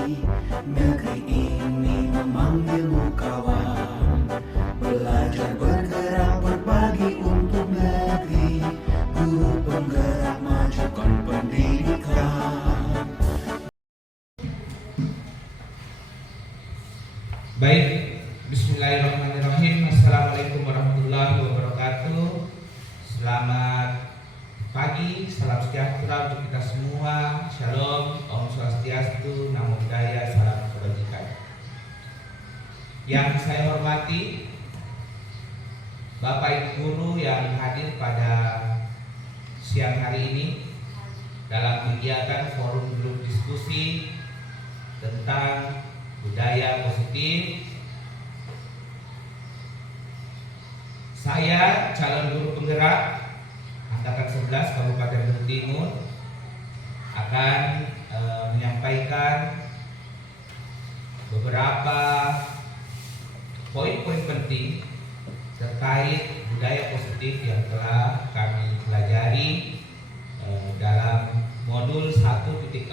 Negeri ini memanggilmu kawan, belajar bergerak berbagi untuk negeri, guru penggerak majukan pendidikan. Baik, bismillahirrahmanirrahim. Assalamualaikum warahmatullahi wabarakatuh. Selamat pagi, salam sejahtera untuk kita semua. Shalom, Om Swastiastu, Namo Buddhaya, salam kebajikan. Yang saya hormati Bapak Ibu guru yang hadir pada siang hari ini dalam kegiatan forum grup diskusi tentang budaya positif. Saya calon guru penggerak Angkatan 11 Kabupaten Brebes Timur akan menyampaikan beberapa poin-poin penting terkait budaya positif yang telah kami pelajari dalam modul 1.4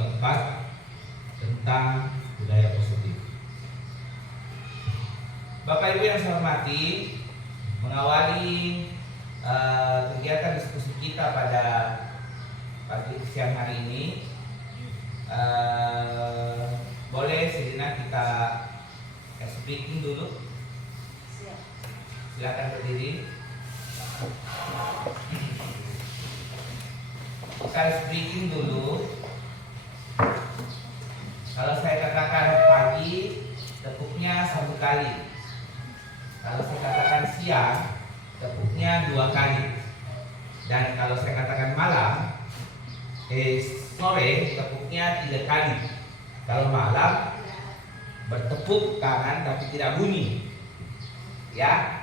tentang budaya positif. Bapak Ibu yang saya hormati, mengawali kegiatan diskusi kita pada pagi siang hari ini, boleh sejenak kita speaking dulu. Silakan berdiri. Kita speaking dulu. Kalau saya katakan pagi, tepuknya 1 kali. Kalau saya katakan siang, tepuknya 2 kali. Dan kalau saya katakan malam, sore, tepuknya 3 kali. Kalau malam, bertepuk tangan tapi tidak bunyi. Ya,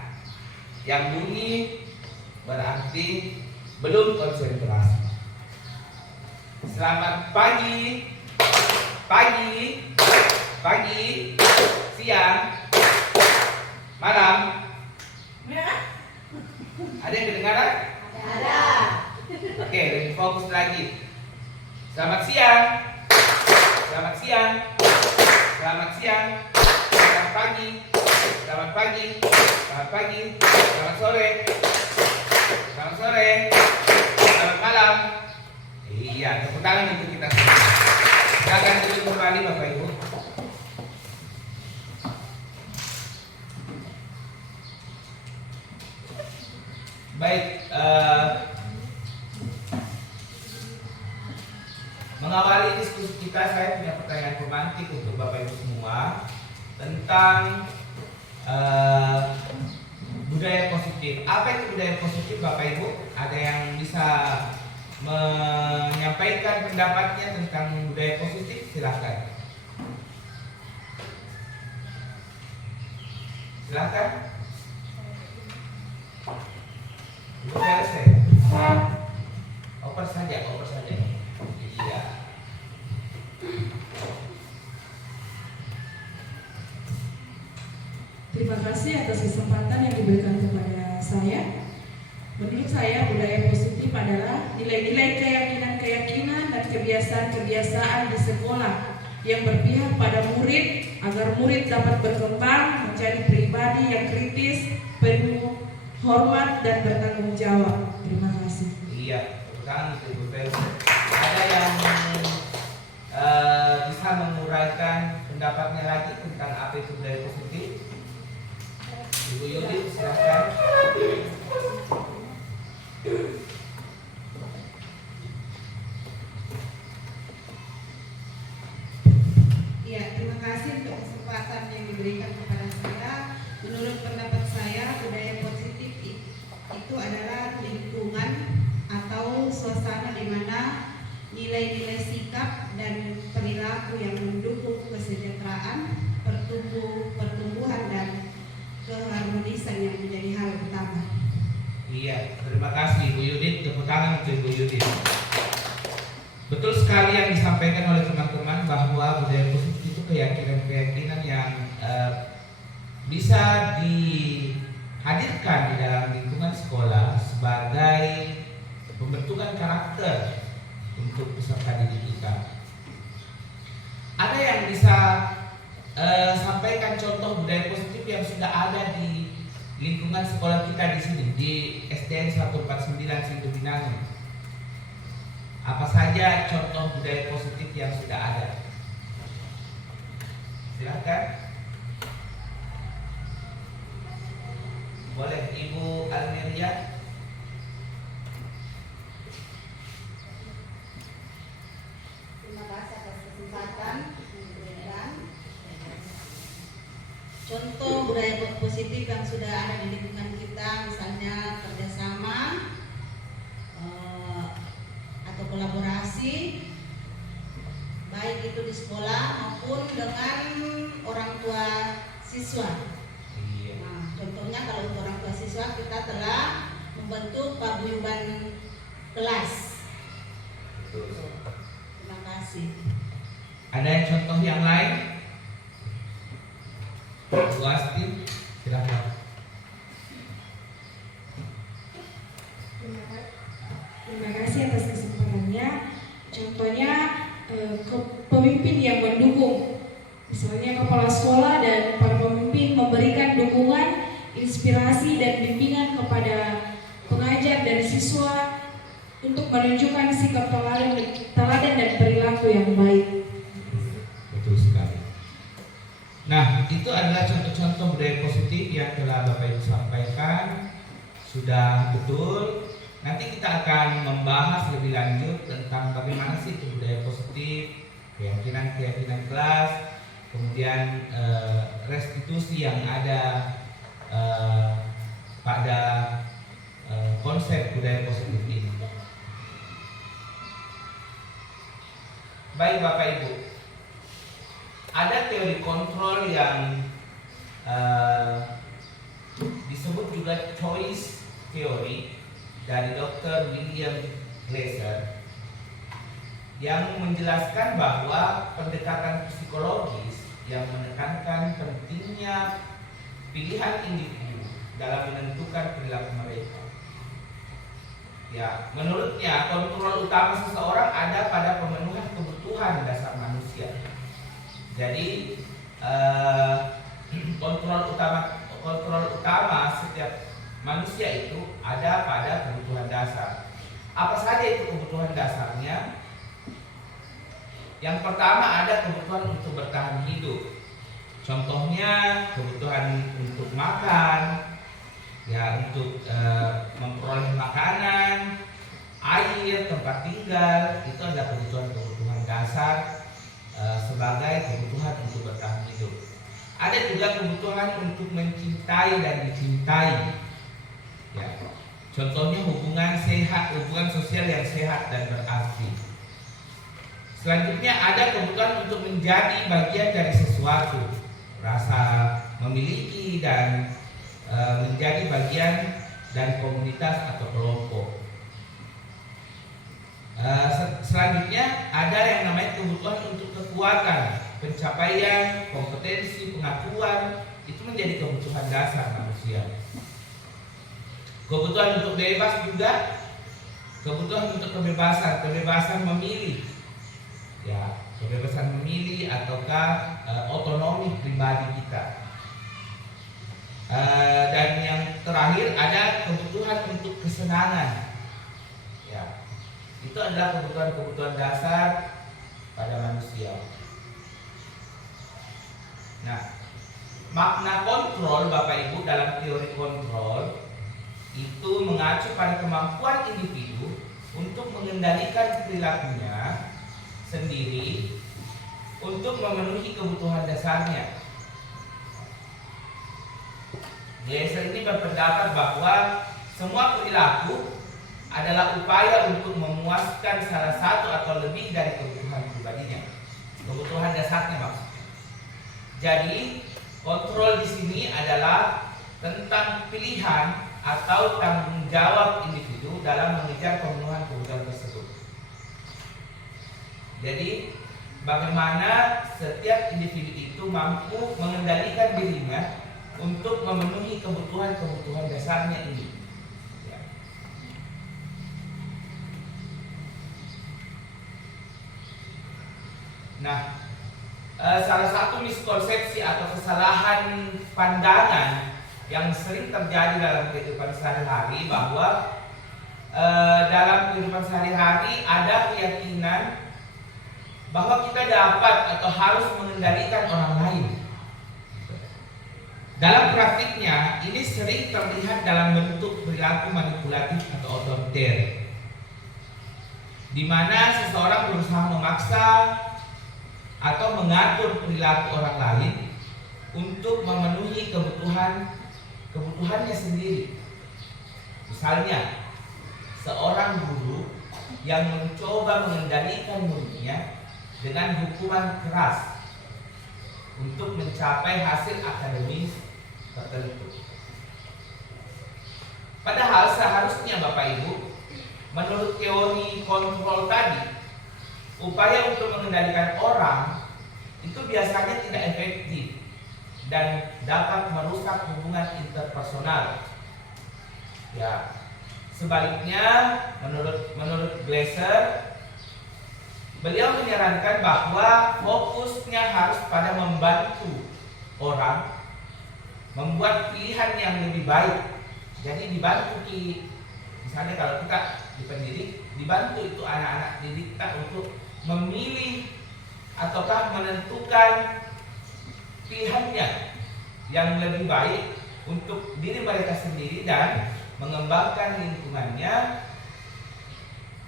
yang bunyi berarti belum konsentrasi. Selamat pagi, pagi, pagi, siang, malam. Ada yang kedengaran? Ada. Oke, lebih fokus lagi. Selamat siang. Selamat siang. Selamat siang. Selamat pagi. Selamat pagi. Selamat pagi. Selamat sore. Selamat sore. Selamat malam. Iya, tepuk tangan untuk kita semua. Silakan duduk kembali Bapak Ibu. Baik, mengawali diskusi kita, saya punya pertanyaan pemantik untuk Bapak Ibu semua tentang budaya positif. Apa itu budaya positif Bapak Ibu? Ada yang bisa menyampaikan pendapatnya tentang budaya positif? Silakan. Silakan. Ibu selesai. Oper saja. Iya. Terima kasih atas kesempatan yang diberikan kepada saya. Menurut saya, budaya positif adalah nilai-nilai keyakinan dan kebiasaan-kebiasaan di sekolah yang berpihak pada murid agar murid dapat berkembang menjadi pribadi yang kritis, penuh hormat dan bertanggung jawab. Terima kasih. Iya, bukan Ibu Tel. Ada yang bisa menguraikan pendapatnya lagi tentang apa itu budaya positif? Ibu Yudi, silakan. Ya, terima kasih untuk kesempatan yang diberikan kepada saya. Menurut pendapat saya, budaya positif itu adalah lingkungan atau suasana di mana nilai-nilai sikap dan perilaku yang mendukung kesejahteraan, pertumbuhan dan keharmonisan yang menjadi hal utama. Iya, terima kasih Ibu Yudit. Tepuk tangan untuk Ibu Yudit. Betul sekali yang disampaikan oleh teman-teman bahwa budaya positif itu keyakinan-keyakinan yang bisa dihadirkan di dalam lingkungan sekolah sebagai pembentukan karakter untuk peserta didik kita. Ada yang bisa sampaikan contoh budaya positif yang sudah ada di lingkungan sekolah kita di sini di SDN 149 Sindubinangun? Apa saja contoh budaya positif yang sudah ada? Silakan. Boleh Ibu Almeria? Terima kasih atas kesempatan. Contoh budaya positif yang sudah ada di lingkungan kita, misalnya kerjasama atau kolaborasi, baik itu di sekolah maupun dengan orang tua siswa. Nah, contohnya kalau untuk orang tua siswa, kita telah membentuk paguyuban kelas. Terima kasih. Ada contoh yang lain? Bu Asti, silakan. Terima kasih atas kesempatannya. Contohnya pemimpin yang mendukung, misalnya kepala sekolah dan para pemimpin memberikan dukungan, inspirasi dan bimbingan kepada pengajar dan siswa untuk menunjukkan sikap teladan dan perilaku yang baik. Betul sekali. Nah, itu adalah contoh-contoh budaya positif yang telah Bapak Ibu sampaikan. Sudah betul. Nanti kita akan membahas lebih lanjut tentang bagaimana sih itu budaya positif, keyakinan kelas, kemudian restitusi yang ada pada konsep budaya positif ini. Baik Bapak Ibu, ada teori kontrol yang disebut juga choice theory dari Dr. William Glasser yang menjelaskan bahwa pendekatan psikologis yang menekankan pentingnya pilihan individu dalam menentukan perilaku mereka. Ya, menurutnya kontrol utama seseorang ada pada pemenuhan kebutuhan dasar manusia. Jadi kontrol utama setiap manusia itu ada pada kebutuhan dasar. Apa saja itu kebutuhan dasarnya? Yang pertama ada kebutuhan untuk bertahan hidup. Contohnya kebutuhan untuk makan, ya untuk memperoleh makanan, air, tempat tinggal, itu adalah kebutuhan dasar sebagai kebutuhan untuk bertahan hidup. Ada juga kebutuhan untuk mencintai dan dicintai. Ya. Contohnya hubungan sosial yang sehat dan berarti. Selanjutnya ada kebutuhan untuk menjadi bagian dari sesuatu, rasa memiliki dan menjadi bagian dari komunitas atau kelompok. Selanjutnya ada yang namanya kebutuhan untuk kekuatan, pencapaian, kompetensi, pengakuan, itu menjadi kebutuhan dasar manusia. Kebutuhan untuk bebas juga, kebutuhan untuk kebebasan memilih, ya kebebasan memilih ataukah otonomi pribadi kita. Dan yang terakhir ada kebutuhan untuk kesenangan, ya itu adalah kebutuhan dasar pada manusia. Nah, makna kontrol Bapak Ibu dalam teori kontrol itu mengacu pada kemampuan individu untuk mengendalikan perilakunya sendiri untuk memenuhi kebutuhan dasarnya. Glasser ini berpendapat bahwa semua perilaku adalah upaya untuk memuaskan salah satu atau lebih dari kebutuhan pribadinya, kebutuhan dasarnya maksudnya. Jadi kontrol di sini adalah tentang pilihan atau tanggung jawab individu dalam mengejar pemenuhan kebutuhan tersebut. Jadi bagaimana setiap individu itu mampu mengendalikan dirinya untuk memenuhi kebutuhan dasarnya ini. Ya. Nah, salah satu miskonsepsi atau kesalahan pandangan yang sering terjadi dalam kehidupan sehari-hari, bahwa dalam kehidupan sehari-hari ada keyakinan bahwa kita dapat atau harus mengendalikan orang lain. Dalam praktiknya, ini sering terlihat dalam bentuk perilaku manipulatif atau otoriter, di mana seseorang berusaha memaksa atau mengatur perilaku orang lain untuk memenuhi kebutuhannya sendiri. Misalnya, seorang guru yang mencoba mengendalikan muridnya dengan hukuman keras untuk mencapai hasil akademis tertentu. Padahal seharusnya Bapak Ibu, menurut teori kontrol tadi, upaya untuk mengendalikan orang itu biasanya tidak efektif dan dapat merusak hubungan interpersonal. Ya, sebaliknya menurut Glasser, beliau menyarankan bahwa fokusnya harus pada membantu orang membuat pilihan yang lebih baik. Jadi dibantu misalnya kalau kita di pendidik, dibantu itu anak-anak didik kita untuk memilih ataukah menentukan pilihannya yang lebih baik untuk diri mereka sendiri dan mengembangkan lingkungannya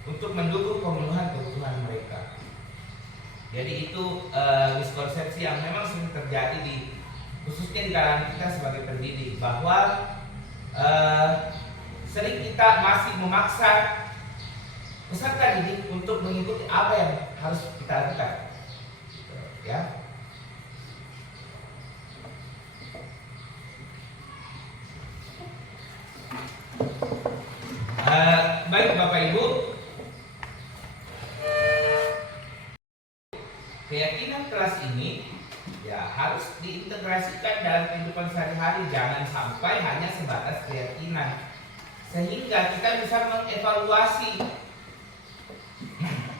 untuk mendukung pemenuhan kebutuhan mereka. Jadi itu miskonsepsi yang memang sering terjadi khususnya di kalangan kita sebagai pendidik, bahwa sering kita masih memaksa peserta didik untuk mengikuti apa yang harus kita lakukan, ya. Baik Bapak Ibu, keyakinan kelas ini ya harus diintegrasikan dalam kehidupan sehari-hari. Jangan sampai hanya sebatas keyakinan, sehingga kita bisa mengevaluasi,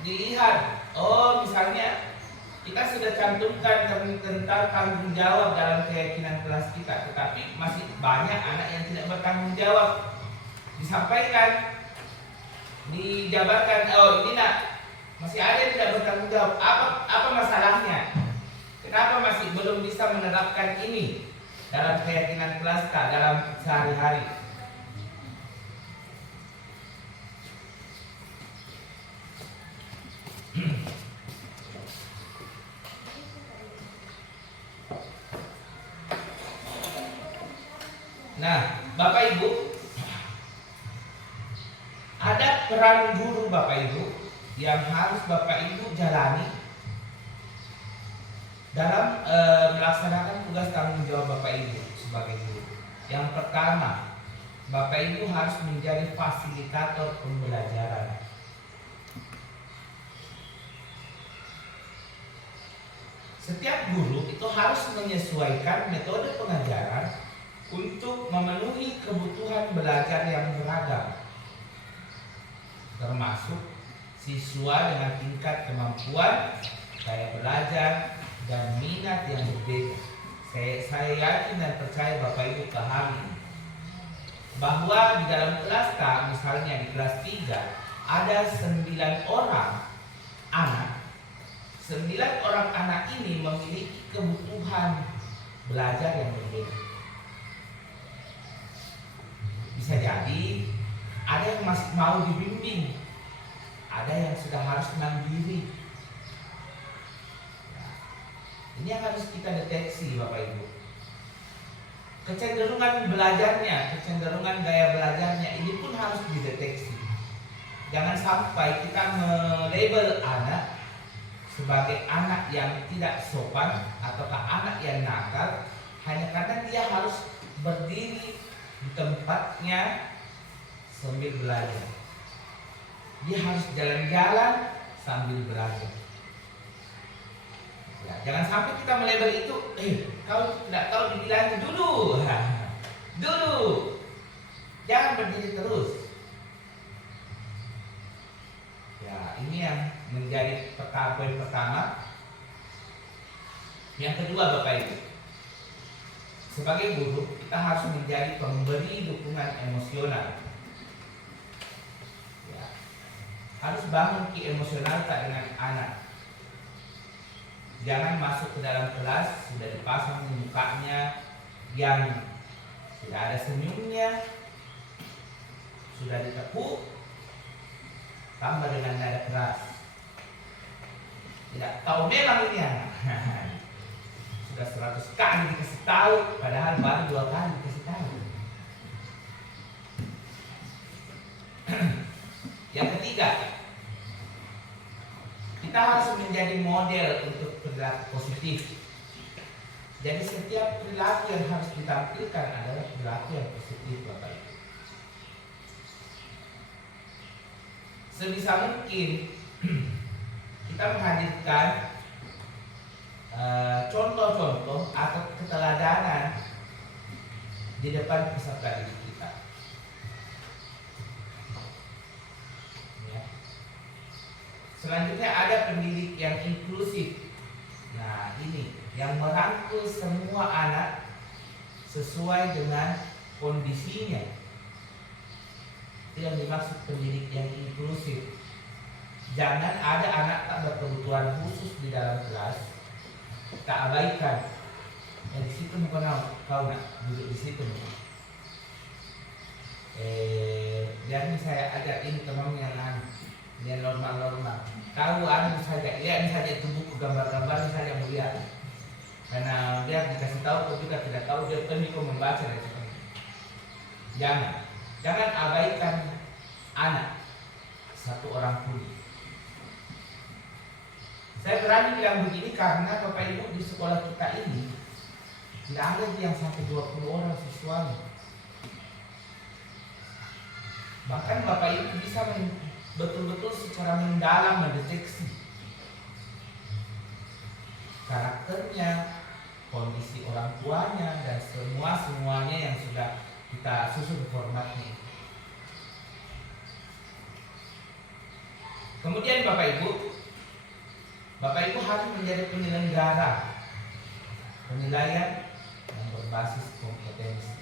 dilihat, oh misalnya kita sudah cantumkan tentang tanggung jawab dalam keyakinan kelas kita, tetapi masih banyak anak yang tidak bertanggung jawab. Disampaikan, dijabarkan, oh ini nak, masih ada yang tidak bertanggung jawab. Apa masalahnya? Kenapa masih belum bisa menerapkan ini dalam keyakinan kelas kita, dalam sehari-hari? Nah, Bapak Ibu, ada peran guru Bapak Ibu yang harus Bapak Ibu jalani dalam melaksanakan tugas tanggung jawab Bapak Ibu sebagai guru. Yang pertama, Bapak Ibu harus menjadi fasilitator pembelajaran. Setiap guru itu harus menyesuaikan metode pengajaran untuk memenuhi kebutuhan belajar yang beragam, termasuk siswa dengan tingkat kemampuan, gaya belajar, dan minat yang berbeda. Saya yakin dan percaya Bapak Ibu pahami bahwa di dalam kelas K, misalnya di kelas 3, ada 9 orang anak. 9 orang anak ini memiliki kebutuhan belajar yang berbeda. Bisa jadi ada yang masih mau dibimbing, ada yang sudah harus mandiri. Ini yang harus kita deteksi Bapak Ibu. Kecenderungan belajarnya, kecenderungan gaya belajarnya ini pun harus dideteksi. Jangan sampai kita melabel anak sebagai anak yang tidak sopan ataukah anak yang nakal hanya karena dia harus berdiri di tempatnya sambil belajar. Dia harus jalan-jalan sambil belajar. Ya, jangan sampai kita melabel itu, kau tidak tahu dibilang dulu, dulu, jangan berdiri terus. Ya, ini yang menjadi poin pertama. Yang kedua Bapak Ibu, sebagai guru kita harus menjadi pemberi dukungan emosional. Ya, harus bangun emosionalitas dengan anak. Jangan masuk ke dalam kelas sudah dipasang mukanya yang tidak ada senyumnya, sudah ditekuk, tambah dengan nada keras. Tidak tahu memang ini anak. Sudah 100 kali dikasih tahu, padahal baru 2 kali dikasih tahu. Yang ketiga, kita harus menjadi model untuk perilaku positif. Jadi setiap perilaku yang harus ditampilkan adalah perilaku yang positif, Bapak Ibu. Sebisa mungkin kita menghadirkan contoh-contoh atau keteladanan di depan peserta didik kita. Ya. Selanjutnya ada pendidik yang inklusif. Nah ini yang merangkul semua anak sesuai dengan kondisinya. Itu yang dimaksud pendidik yang inklusif. Jangan ada anak tak berkebutuhan khusus di dalam kelas, kita abaikan. Ya di situ kau nak duduk di situ. Biar saya ajak ini teman yang dia normal. Kau saja, lihat saja itu buku gambar-gambar saja melihat. Karena dia dikasih tahu, kau juga tidak tahu dia kau membaca dan sebagainya. Jangan abaikan anak satu orang pun. Saya berani bilang begini karena Bapak Ibu di sekolah kita ini tidak ada yang sampai 20 orang siswanya. Bahkan Bapak Ibu bisa betul-betul secara mendalam mendeteksi karakternya, kondisi orang tuanya, dan semuanya yang sudah kita susun formatnya. Kemudian Bapak Ibu harus menjadi penyelenggara penilaian yang berbasis kompetensi.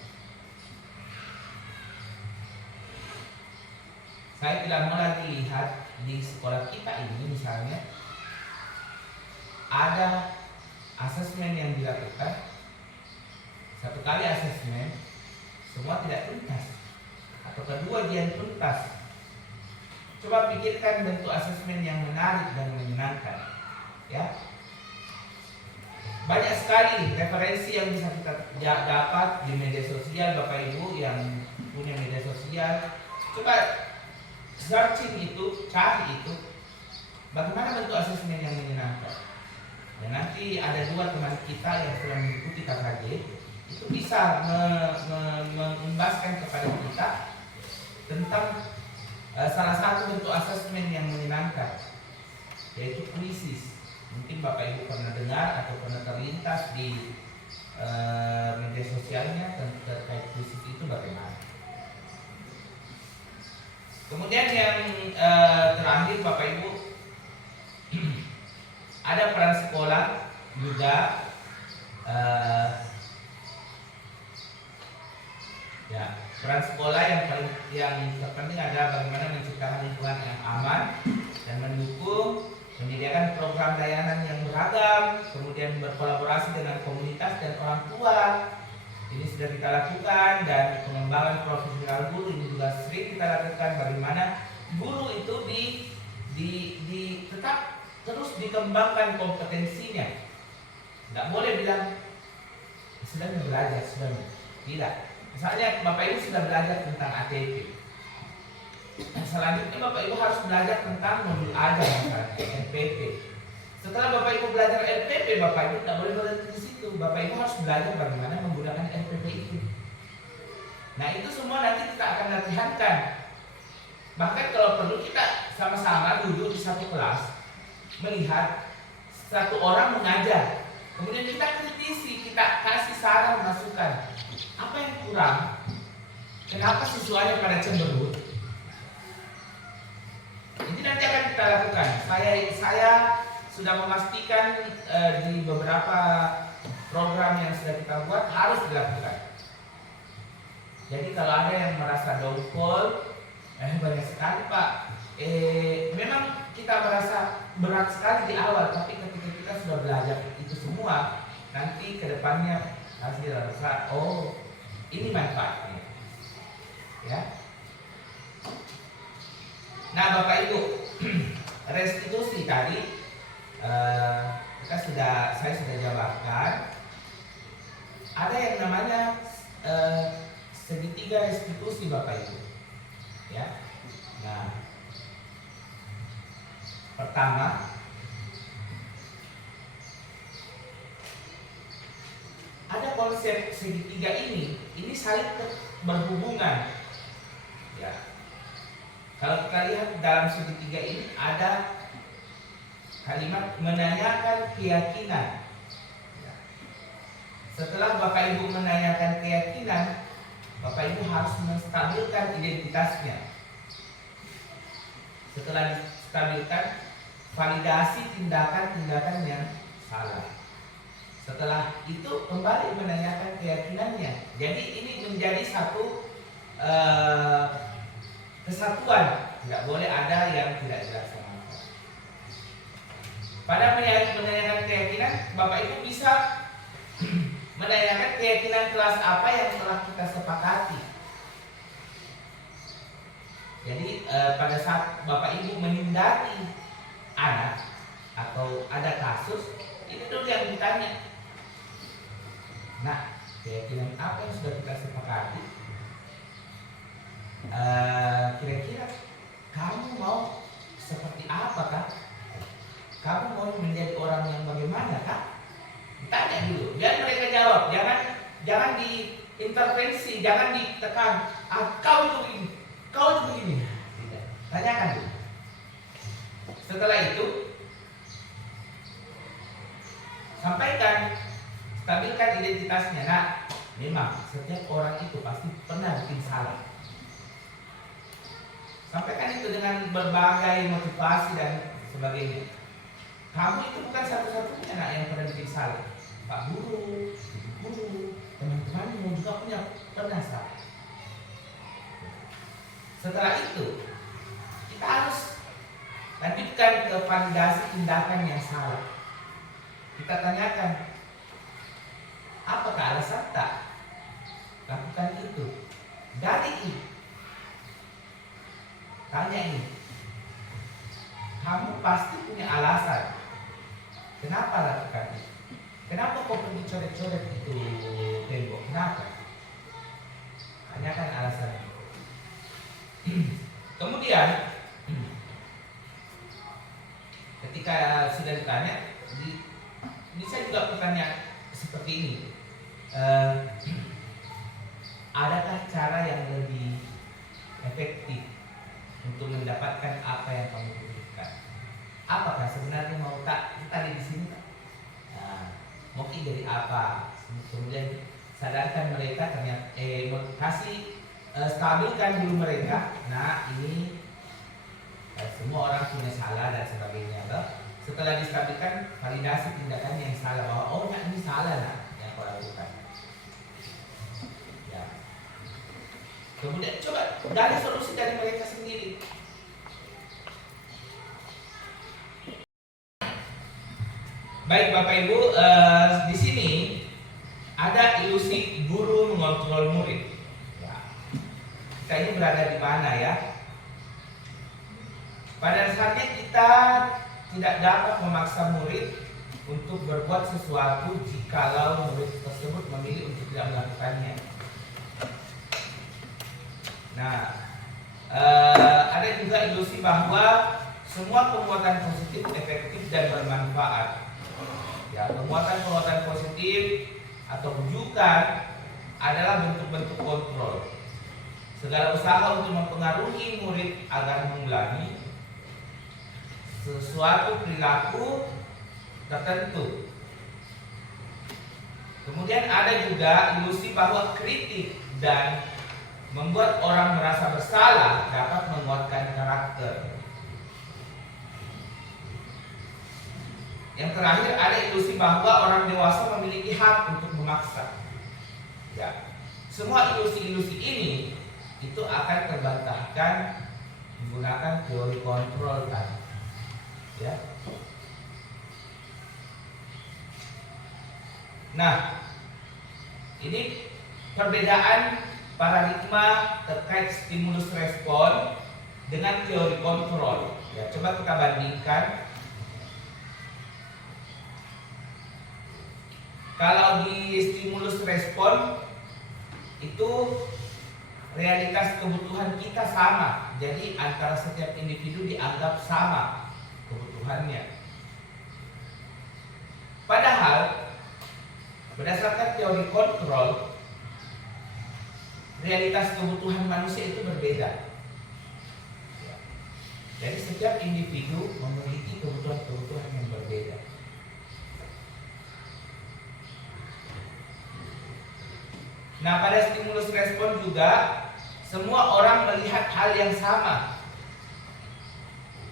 Saya tidak mau lagi lihat di sekolah kita ini misalnya ada asesmen yang dilakukan, satu kali asesmen semua tidak tuntas, atau kedua ujian tuntas. Coba pikirkan bentuk asesmen yang menarik dan menyenangkan. Ya, banyak sekali referensi yang bisa kita dapat di media sosial. Bapak Ibu yang punya media sosial, coba searching itu, cari itu, bagaimana bentuk asesmen yang menyenangkan. Dan nanti ada 2 teman kita yang sedang mengikuti KKJ, itu bisa mengimbaskan kepada kita tentang salah satu bentuk asesmen yang menyenangkan, yaitu krisis. Mungkin Bapak Ibu pernah dengar atau pernah terlintas di media sosialnya terkait krisis itu bagaimana. Kemudian yang terakhir Bapak Ibu, ada peran sekolah juga. Peran sekolah yang terpenting adalah bagaimana menciptakan lingkungan yang aman dan mendukung, menyediakan program layanan yang beragam, kemudian berkolaborasi dengan komunitas dan orang tua. Ini sudah kita lakukan, dan pengembangan profesional guru ini juga sering kita lakukan. Bagaimana guru itu tetap terus dikembangkan kompetensinya. Tidak boleh bilang sedang belajar, tidak. Misalnya Bapak Ibu sudah belajar tentang ATP, selanjutnya Bapak Ibu harus belajar tentang modul ajar, misalnya RPP. Setelah Bapak Ibu belajar RPP, Bapak Ibu tidak boleh berhenti di situ. Bapak Ibu harus belajar bagaimana menggunakan RPP itu. Nah itu semua nanti kita akan latihankan. Bahkan kalau perlu kita sama-sama duduk di satu kelas, melihat satu orang mengajar, kemudian kita kritisi, kita kasih saran, masukan. Apa yang kurang? Kenapa siswanya pada cemberut? Ini nanti akan kita lakukan. sudah memastikan di beberapa program yang sudah kita buat harus dilakukan. Jadi kalau ada yang merasa dongkol, banyak sekali Pak. Memang kita merasa berat sekali di awal, tapi ketika kita sudah belajar itu semua, nanti kedepannya harus dirasa, oh ini manfaatnya, ya. Nah Bapak Ibu, restitusi tadi saya sudah jabarkan. Ada yang namanya segitiga restitusi Bapak Ibu, ya. Nah, pertama ada konsep segitiga ini saling berhubungan, ya. Kalau kita lihat dalam segitiga ini ada kalimat menanyakan keyakinan. Setelah Bapak Ibu menanyakan keyakinan, Bapak Ibu harus menstabilkan identitasnya. Setelah distabilkan, validasi tindakan-tindakan yang salah. Setelah itu kembali menanyakan keyakinannya. Jadi ini menjadi satu kesatuan. Tidak boleh ada yang tidak dilaksanakan. Pada menanyakan keyakinan, Bapak Ibu bisa menanyakan keyakinan kelas apa yang telah kita sepakati. Jadi pada saat Bapak Ibu menindaki anak atau ada kasus, ini dulu yang ditanya. Nah, keyakinan apa yang sudah kita sepakati? Kira-kira kamu mau seperti apa kah? Kamu mau menjadi orang yang bagaimana kah? Tanya dulu, biar mereka jawab. Jangan diintervensi, jangan ditekan. Kau itu begini, kau itu begini. Tidak. Tanyakan dulu. Setelah itu, sampaikan, stabilkan identitasnya. Nah, memang setiap orang itu pasti pernah bikin salah. Sampaikan itu dengan berbagai motivasi dan sebagainya. Kamu itu bukan satu-satunya anak yang pernah bikin salah. Pak guru, ibu guru, teman-temanmu juga pernah salah. Setelah itu, kita harus lanjutkan ke validasi tindakan yang salah. Kita tanyakan, apakah alasan tak lakukan itu? Dari ini, tanya ini, kamu pasti punya alasan. Kenapa lakukan itu? Kenapa kau pergi coret-coret itu tembok? Kenapa? Tanyakan alasannya. Kemudian ketika sudah ditanya, bisa juga pertanyaan seperti ini. Adakah cara yang lebih efektif untuk mendapatkan apa yang kamu butuhkan? Apakah sebenarnya mau tak kita di sini? Mau jadi apa? Kemudian sadarkan mereka ternyata kasih stabilkan dulu mereka. Nah ini semua orang punya salah dan sebagainya. Setelah distabilkan, validasi tindakan yang salah bahwa oh ini salah yang kau lakukan. Ya. Kemudian coba dari solusi dari mereka sendiri. Baik Bapak Ibu, di sini ada ilusi guru mengontrol murid. Ya. Kita ini berada di mana ya? Pada dasarnya kita tidak dapat memaksa murid untuk berbuat sesuatu jikalau murid tersebut memilih untuk tidak melakukannya. Nah, ada juga ilusi bahwa semua perbuatan positif efektif dan bermanfaat. Ya, perbuatan positif atau bujukan adalah bentuk-bentuk kontrol. Segala usaha untuk mempengaruhi murid agar mengulangi sesuatu perilaku tertentu. Kemudian ada juga ilusi bahwa kritik dan membuat orang merasa bersalah dapat menguatkan karakter. Yang terakhir ada ilusi bahwa orang dewasa memiliki hak untuk memaksa. Ya, semua ilusi-ilusi ini itu akan terbantahkan menggunakan teori kontrol tadi. Ya. Nah, ini perbedaan paradigma terkait stimulus respon dengan teori kontrol. Ya, coba kita bandingkan. Kalau di stimulus respon itu realitas kebutuhan kita sama. Jadi antara setiap individu dianggap sama kebutuhannya. Padahal berdasarkan teori kontrol, realitas kebutuhan manusia itu berbeda. Jadi setiap individu memiliki kebutuhan-kebutuhan yang berbeda. Nah, pada stimulus respon juga semua orang melihat hal yang sama.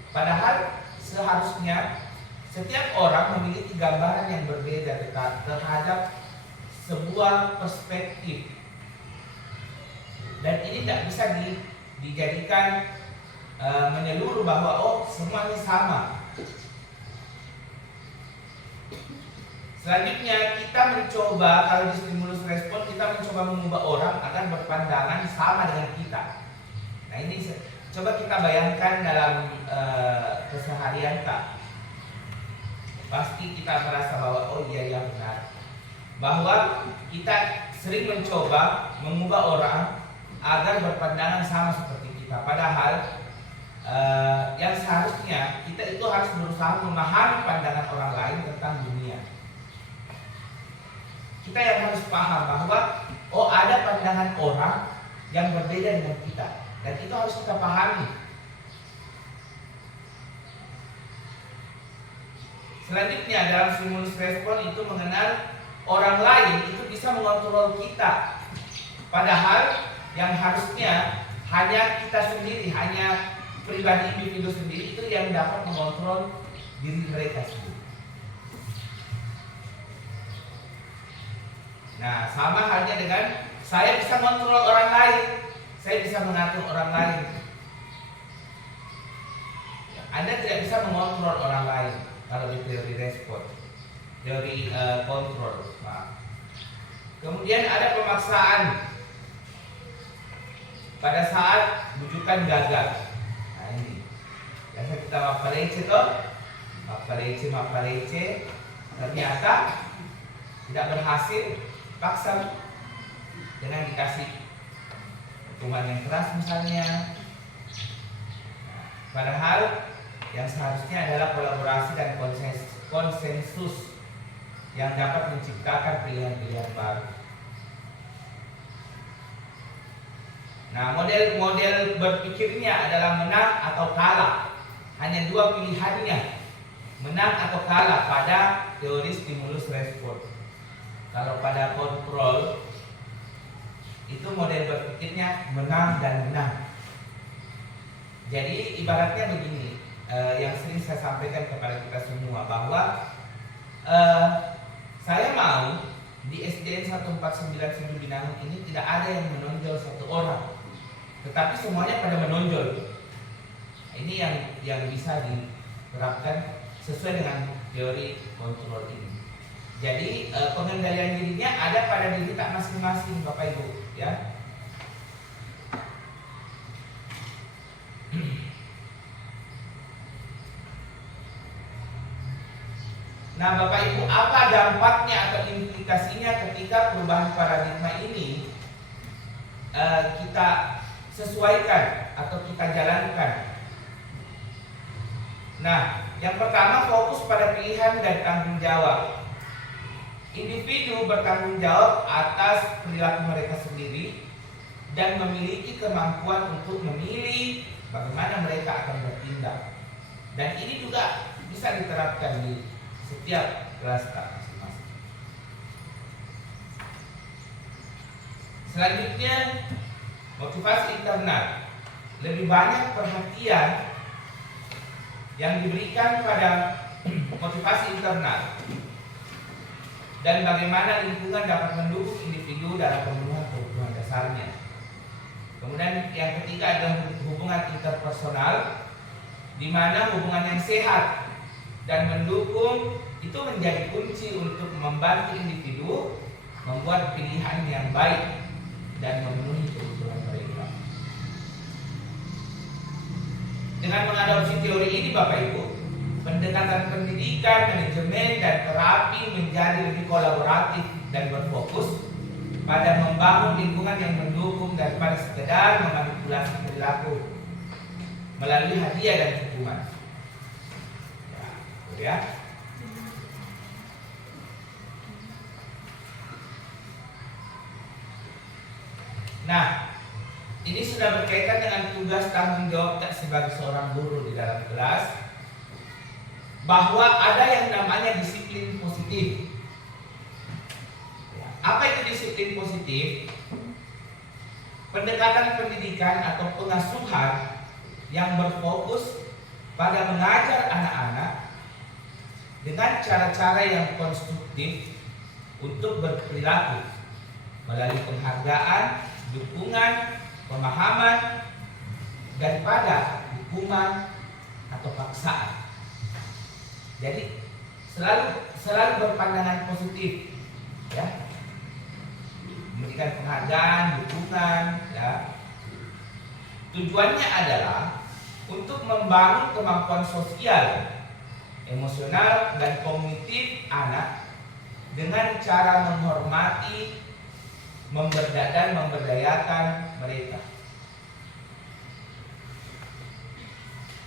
Padahal seharusnya setiap orang memiliki gambaran yang berbeda terhadap sebuah perspektif. Dan ini tidak bisa dijadikan menyeluruh bahwa oh semuanya sama. Selanjutnya kita mencoba, kalau di stimulus respon kita mencoba mengubah orang agar berpandangan sama dengan kita. Nah ini coba kita bayangkan dalam keseharian tak. Pasti kita merasa bahwa oh iya benar, bahwa kita sering mencoba mengubah orang agar berpandangan sama seperti kita. Padahal yang seharusnya kita itu harus berusaha memahami pandangan orang lain tentang dunia. Kita yang harus paham bahwa oh ada pandangan orang yang berbeda dengan kita, dan itu harus kita pahami. Selanjutnya dalam stimulus respon itu mengenal orang lain itu bisa mengontrol kita. Padahal yang harusnya hanya kita sendiri, hanya pribadi individu sendiri itu yang dapat mengontrol diri mereka sendiri. Nah, sama halnya dengan saya bisa mengontrol orang lain, saya bisa mengatur orang lain. Anda tidak bisa mengontrol orang lain kalau di teori respon, teori kontrol. Nah. Kemudian ada pemaksaan pada saat bujukan gagal. Nah ini, biasa kita mapalece toh, mapalece, ternyata tidak berhasil. Paksa dengan dikasih hukuman yang keras misalnya. Nah, padahal yang seharusnya adalah kolaborasi dan konsensus yang dapat menciptakan pilihan-pilihan baru. Nah, model berpikirnya adalah menang atau kalah. Hanya dua pilihannya, menang atau kalah pada teori stimulus respon. Kalau pada kontrol itu model berpikirnya menang dan menang. Jadi ibaratnya begini, yang sering saya sampaikan kepada kita semua bahwa saya mau di SDN 1491 Binangun ini tidak ada yang menonjol satu orang, tetapi semuanya pada menonjol. Ini yang bisa diterapkan sesuai dengan teori kontrol ini. Jadi pengendalian dirinya ada pada diri tak masing-masing, Bapak Ibu, ya. Nah, Bapak Ibu, apa dampaknya atau implikasinya ketika perubahan paradigma ini kita sesuaikan atau kita jalankan? Nah, yang pertama fokus pada pilihan dan tanggung jawab. Individu bertanggung jawab atas perilaku mereka sendiri dan memiliki kemampuan untuk memilih bagaimana mereka akan bertindak. Dan ini juga bisa diterapkan di setiap kelas masing-masing. Selanjutnya, motivasi internal. Lebih banyak perhatian yang diberikan pada motivasi internal, dan bagaimana lingkungan dapat mendukung individu dalam pemenuhan kebutuhan dasarnya. Kemudian yang ketiga adalah hubungan interpersonal, di mana hubungan yang sehat dan mendukung itu menjadi kunci untuk membantu individu membuat pilihan yang baik dan memenuhi kebutuhan mereka. Dengan mengadopsi teori ini Bapak Ibu, pendekatan pendidikan, manajemen, dan terapi menjadi lebih kolaboratif dan berfokus pada membangun lingkungan yang mendukung daripada sekedar memanipulasi perilaku melalui hadiah dan hukuman. Ya. Nah, ini sudah berkaitan dengan tugas tanggung jawab sebagai seorang guru di dalam kelas, bahwa ada yang namanya disiplin positif. Apa itu disiplin positif? Pendekatan pendidikan atau pengasuhan yang berfokus pada mengajar anak-anak dengan cara-cara yang konstruktif untuk berperilaku melalui penghargaan, dukungan, pemahaman daripada hukuman atau paksaan. Jadi selalu berpandangan positif, ya, memberikan penghargaan, dukungan, ya. Tujuannya adalah untuk membangun kemampuan sosial, emosional, dan kognitif anak dengan cara menghormati, dan memberdayakan mereka.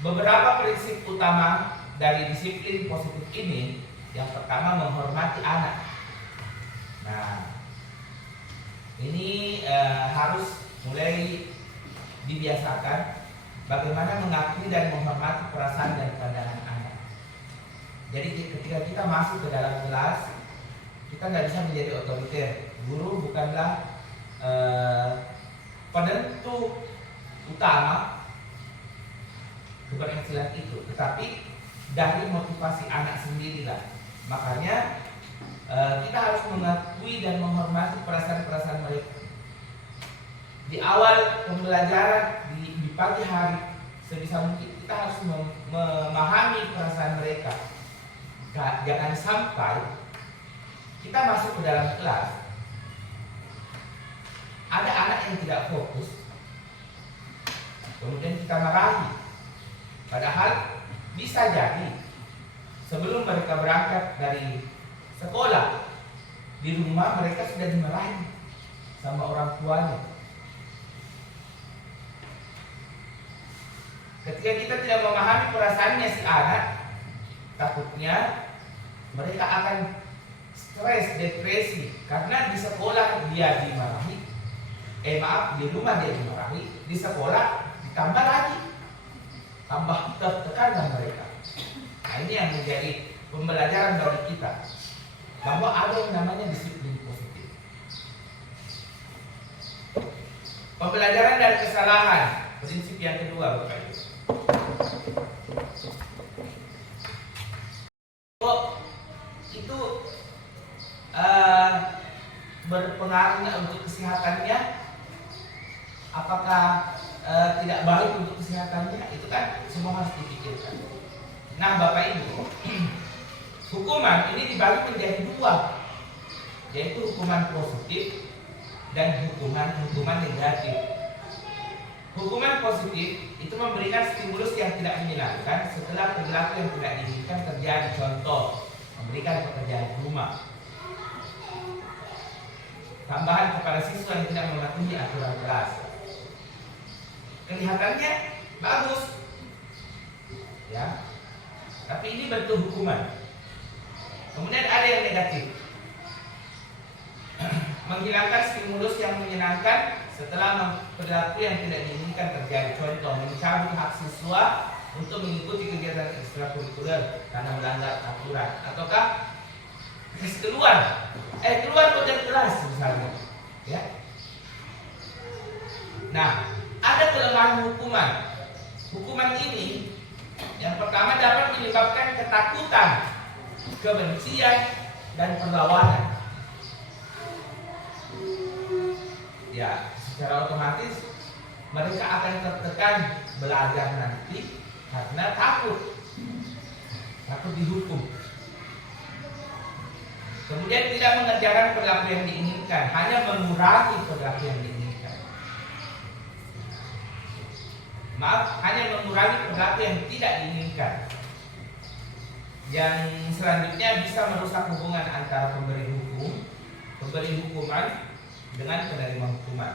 Beberapa prinsip utama dari disiplin positif ini, yang pertama menghormati anak. Nah, ini harus mulai dibiasakan bagaimana mengakui dan menghormati perasaan dan pandangan anak. Jadi ketika kita masuk ke dalam kelas, kita nggak bisa menjadi otoriter. Guru bukanlah penentu utama keberhasilan itu, tetapi dari motivasi anak sendirilah. Makanya kita harus mengakui dan menghormati perasaan-perasaan mereka. Di awal pembelajaran di pagi hari, sebisa mungkin kita harus memahami perasaan mereka. Jangan sampai kita masuk ke dalam kelas, ada anak yang tidak fokus, kemudian kita marahi. Padahal bisa jadi sebelum mereka berangkat dari sekolah, di rumah mereka sudah dimarahi sama orang tuanya. Ketika kita tidak memahami perasaannya si anak, takutnya mereka akan stres, depresi, karena di sekolah dia dimarahi. Di rumah dia dimarahi, di sekolah ditambah lagi, tambah tertekan mereka. Nah, ini yang menjadi pembelajaran bagi kita, bahwa ada yang namanya disiplin positif. Pembelajaran dari kesalahan, prinsip yang kedua, Bapak Ibu. Itu berpengaruh untuk kesehatannya, apakah tidak baik untuk kesehatannya, itu kan semua harus dipikirkan. Nah Bapak Ibu, hukuman ini dibagi menjadi dua, yaitu hukuman positif dan hukuman negatif. Hukuman positif itu memberikan stimulus yang tidak menyenangkan setelah perilaku yang tidak diinginkan terjadi. Contoh, memberikan pekerjaan rumah, tambahan kepada siswa yang tidak mematuhi aturan kelas. Kelihatannya bagus, ya, tapi ini bentuk hukuman. Kemudian ada yang negatif, menghilangkan stimulus yang menyenangkan setelah perilaku yang tidak diinginkan terjadi. Contoh, mencabut hak siswa untuk mengikuti kegiatan ekstrakurikuler karena melanggar aturan, ataukah keluar dari kelas misalnya, ya. Nah, ada kelemahan hukuman. Hukuman ini Yang pertama dapat menyebabkan ketakutan, kebencian, dan perlawanan. Ya, secara otomatis mereka akan tertekan belajar nanti karena takut dihukum. Kemudian tidak mengerjakan perilaku yang diinginkan, hanya mengurangi perilaku yang diinginkan. Maaf, hanya mengurangi perilaku yang tidak diinginkan. Yang selanjutnya bisa merusak hubungan antara pemberi hukuman dengan penerima hukuman.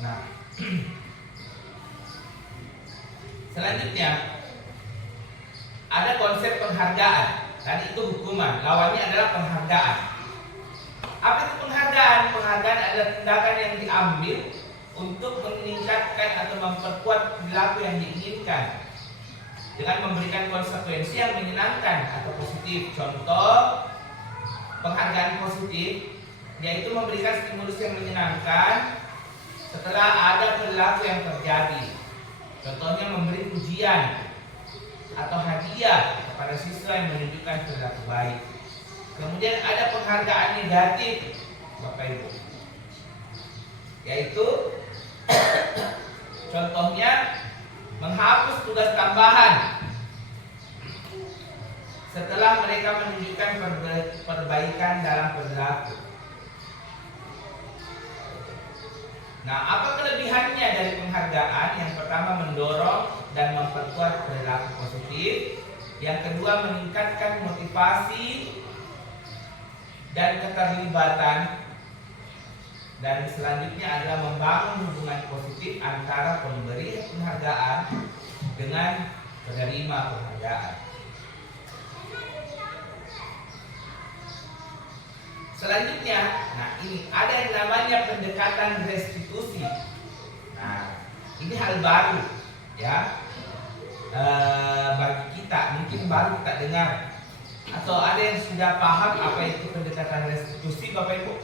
Nah, selanjutnya ada konsep penghargaan. Tadi itu hukuman, lawannya adalah penghargaan. Apa itu penghargaan? Penghargaan adalah tindakan yang diambil untuk meningkatkan atau memperkuat perilaku yang diinginkan dengan memberikan konsekuensi yang menyenangkan atau positif. Contoh penghargaan positif yaitu memberikan stimulus yang menyenangkan setelah ada perilaku yang terjadi. Contohnya memberi pujian atau hadiah kepada siswa yang menunjukkan perilaku baik. Kemudian ada penghargaan negatif, Bapak Ibu, yaitu contohnya menghapus tugas tambahan setelah mereka menunjukkan perbaikan dalam perilaku. Nah, apa kelebihannya dari penghargaan? Yang pertama, mendorong dan memperkuat perilaku positif. Yang kedua, meningkatkan motivasi dan keterlibatan. Dan selanjutnya adalah membangun hubungan positif antara pemberi penghargaan dengan penerima penghargaan. Selanjutnya, nah ini ada yang namanya pendekatan restitusi. Nah, ini hal baru ya bagi kita, mungkin baru kita dengar. Atau ada yang sudah paham apa itu pendekatan restitusi, Bapak Ibu?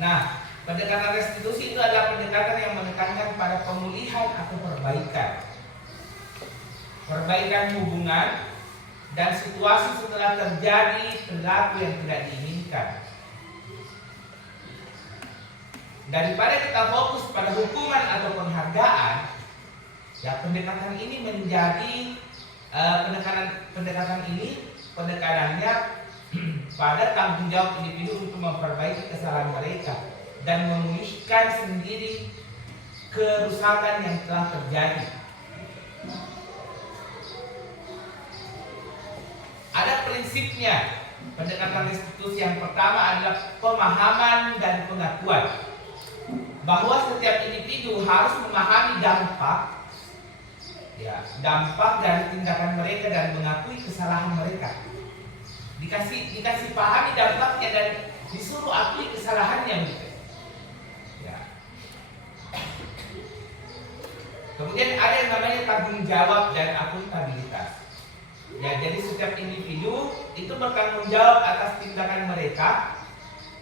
Nah, pendekatan restitusi itu adalah pendekatan yang menekankan pada pemulihan atau perbaikan. Perbaikan hubungan dan situasi setelah terjadi perilaku yang tidak diinginkan. Daripada kita fokus pada hukuman atau penghargaan, ya pendekatan ini menjadi penekanannya pada tanggung jawab individu untuk memperbaiki kesalahan mereka dan memulihkan sendiri kerusakan yang telah terjadi. Ada prinsipnya. Pendekatan restitusi yang pertama adalah pemahaman dan pengakuan bahwa setiap individu harus memahami dampak dari tindakan mereka dan mengakui kesalahan mereka. Dikasih pahami dampaknya dan disuruh akui kesalahannya gitu. Ya. Kemudian ada yang namanya tanggung jawab dan akuntabilitas. Ya, jadi setiap individu itu bertanggung jawab atas tindakan mereka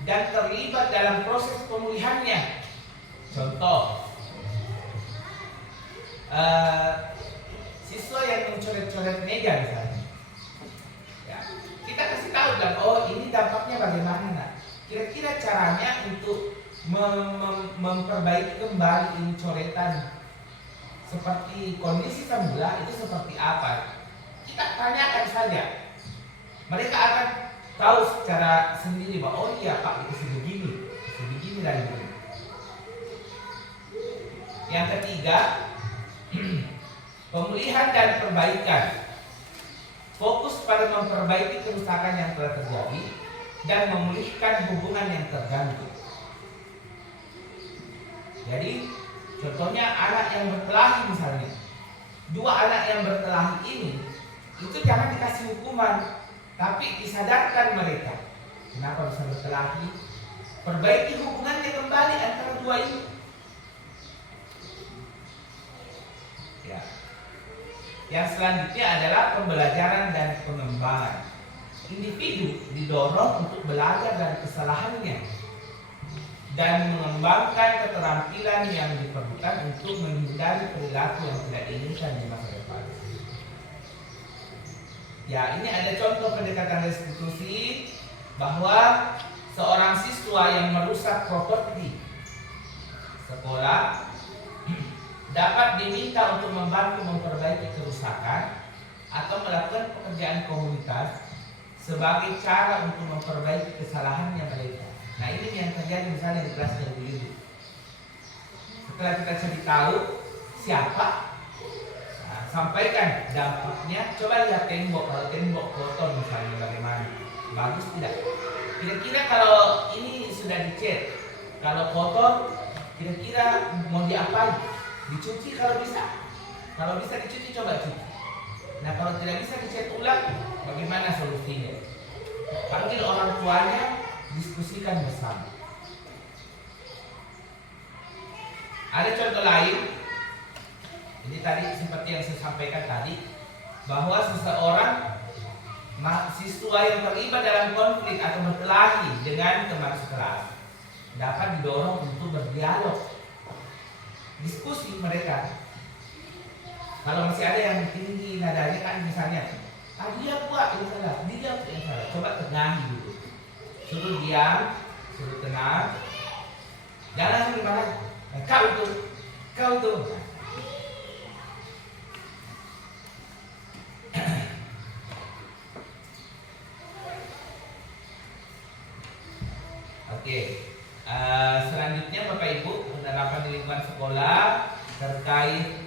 dan terlibat dalam proses pemulihannya. Contoh, siswa yang mencoret-coret meja misalnya, ya, kita kasih tahu dan ini dampaknya bagaimana. Nah, kira-kira caranya untuk memperbaiki kembali ini coretan seperti kondisi semula itu seperti apa? Kita tanyakan saja. Mereka akan tahu secara sendiri bahwa iya Pak, itu begini dan begini. Yang ketiga, pemulihan dan perbaikan. Fokus pada memperbaiki kerusakan yang telah terjadi dan memulihkan hubungan yang terganggu. Jadi, contohnya anak yang berkelahi misalnya. Dua anak yang berkelahi ini itu jangan dikasih hukuman, tapi disadarkan mereka. Kenapa bisa berkelahi? Perbaiki hubungannya kembali antara dua ini. Ya. Yang selanjutnya adalah pembelajaran dan pengembangan. Individu didorong untuk belajar dari kesalahannya dan mengembangkan keterampilan yang diperlukan untuk menghindari perilaku yang tidak diinginkan di masa depan. Ya, ini ada contoh pendekatan restitusi bahwa seorang siswa yang merusak properti sekolah dapat diminta untuk membantu memperbaiki kerusakan atau melakukan pekerjaan komunitas sebagai cara untuk memperbaiki kesalahannya mereka. Nah, ini yang terjadi misalnya di kelas dulu. Setelah kita cari tahu siapa, nah, sampaikan dampaknya. Coba lihat tembok, kalau tembok kotor misalnya bagaimana, bagus tidak? Kira-kira kalau ini sudah dicat, kalau kotor, kira-kira mau diapain? Dicuci kalau bisa. Kalau bisa dicuci, coba cuci. Nah, kalau tidak bisa dicat ulang, bagaimana solusinya? Panggil orang tuanya, diskusikan bersama. Ada contoh lain. Ini tadi seperti yang saya sampaikan tadi, bahwa seseorang mahasiswa yang terlibat dalam konflik atau berkelahi dengan teman sekelas dapat didorong untuk berdialog, diskusi mereka. Kalau masih ada yang tinggi nadanya kan misalnya, dia buat yang salah, dia yang salah. Coba tengahi dulu, suruh diam, suruh tenang, jangan langsung dimarahi. Kau itu. Oke, selanjutnya Bapak Ibu, penerapan di lingkungan sekolah terkait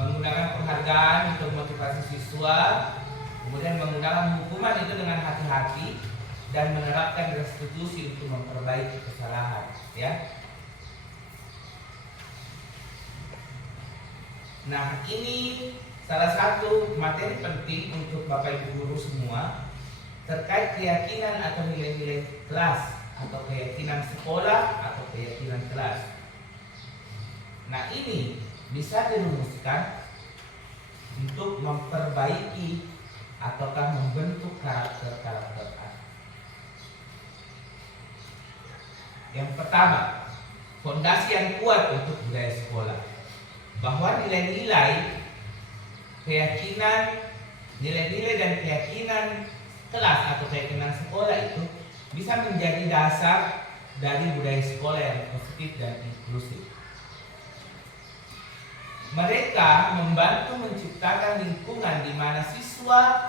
menggunakan penghargaan untuk motivasi siswa, kemudian menggunakan hukuman itu dengan hati-hati, dan menerapkan restitusi untuk memperbaiki kesalahan. Ya. Nah, ini salah satu materi penting untuk Bapak Ibu guru semua terkait keyakinan atau nilai-nilai kelas, atau keyakinan sekolah atau keyakinan kelas. Nah, ini bisa dirumuskan untuk memperbaiki ataukah membentuk karakter-karakter anak. Yang pertama, fondasi yang kuat untuk budaya sekolah, bahwa nilai-nilai keyakinan, nilai-nilai dan keyakinan kelas atau keyakinan sekolah itu bisa menjadi dasar dari budaya sekolah yang positif dan inklusif. Mereka membantu menciptakan lingkungan di mana siswa,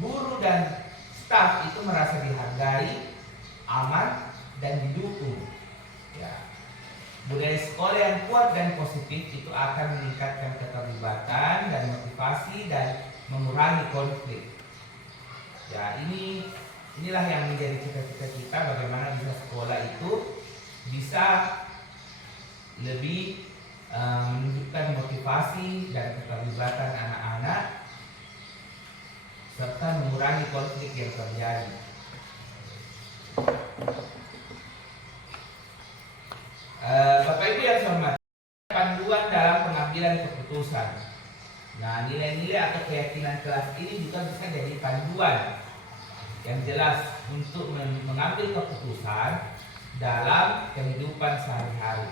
guru, dan staf itu merasa dihargai, aman, dan didukung. Ya. Budaya sekolah yang kuat dan positif itu akan meningkatkan keterlibatan dan motivasi dan mengurangi konflik. Ya, inilah yang menjadi cita-cita kita, bagaimana bisa sekolah itu bisa lebih menunjukkan motivasi dan keterlibatan anak-anak serta mengurangi konflik yang terjadi. Bapak Ibu yang saya hormati, panduan dalam pengambilan keputusan. Nah, nilai-nilai atau keyakinan kelas ini juga bisa jadi panduan yang jelas untuk mengambil keputusan dalam kehidupan sehari-hari,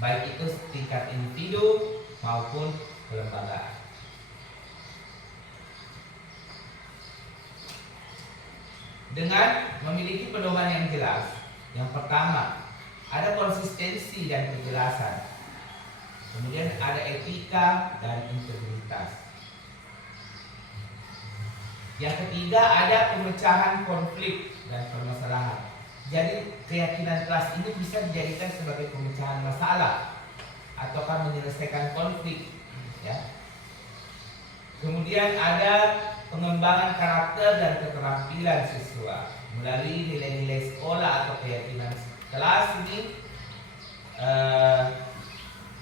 baik itu tingkat individu maupun kelembagaan. Dengan memiliki pedoman yang jelas, yang pertama ada konsistensi dan kejelasan, kemudian ada etika dan integritas. Yang ketiga ada pemecahan konflik dan permasalahan. Jadi keyakinan kelas ini bisa dijadikan sebagai pemecahan masalah ataukah menyelesaikan konflik, ya. Kemudian ada pengembangan karakter dan keterampilan siswa melalui nilai-nilai sekolah atau keyakinan kelas ini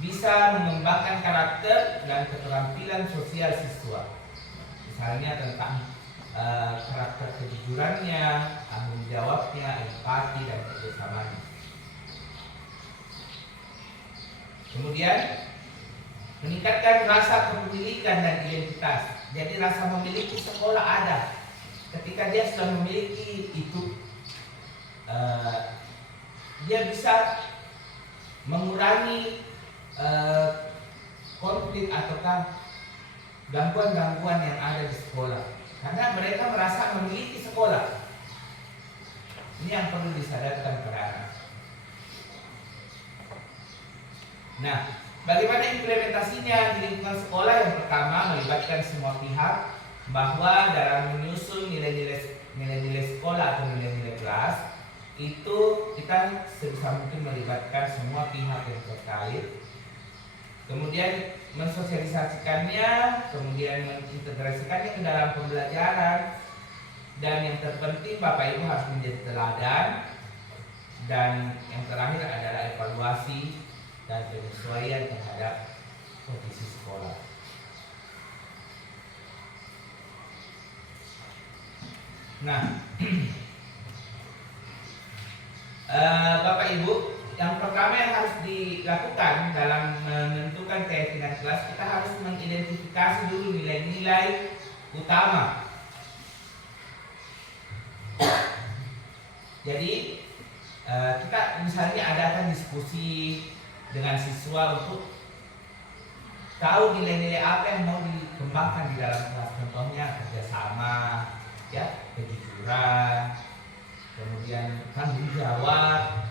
bisa mengembangkan karakter dan keterampilan sosial siswa. Misalnya tentang karakter kejujurannya, tanggung jawabnya, empati, dan kerjasamanya. Kemudian meningkatkan rasa kepemilikan dan identitas. Jadi rasa memiliki sekolah ada. Ketika dia sudah memiliki itu, dia bisa mengurangi konflik ataukah gangguan-gangguan yang ada di sekolah, karena mereka merasa memiliki sekolah. Ini yang perlu disadarkan kepada anak. Nah, bagaimana implementasinya di lingkungan sekolah? Yang pertama, melibatkan semua pihak, bahwa dalam menyusun nilai-nilai sekolah atau nilai-nilai kelas itu kita sebisa mungkin melibatkan semua pihak yang terkait. Kemudian mensosialisasikannya, kemudian mengintegrasikannya ke dalam pembelajaran, dan yang terpenting Bapak Ibu harus menjadi teladan, dan yang terakhir adalah evaluasi dan penyesuaian terhadap kondisi sekolah. Nah, Bapak Ibu, yang pertama yang harus dilakukan dalam menentukan keyakinan kelas, kita harus mengidentifikasi dulu nilai-nilai utama. Jadi kita misalnya adakan diskusi dengan siswa untuk tahu nilai-nilai apa yang mau dikembangkan di dalam kelas. Contohnya kerjasama, ya, kejujuran, kemudian tanggung jawab.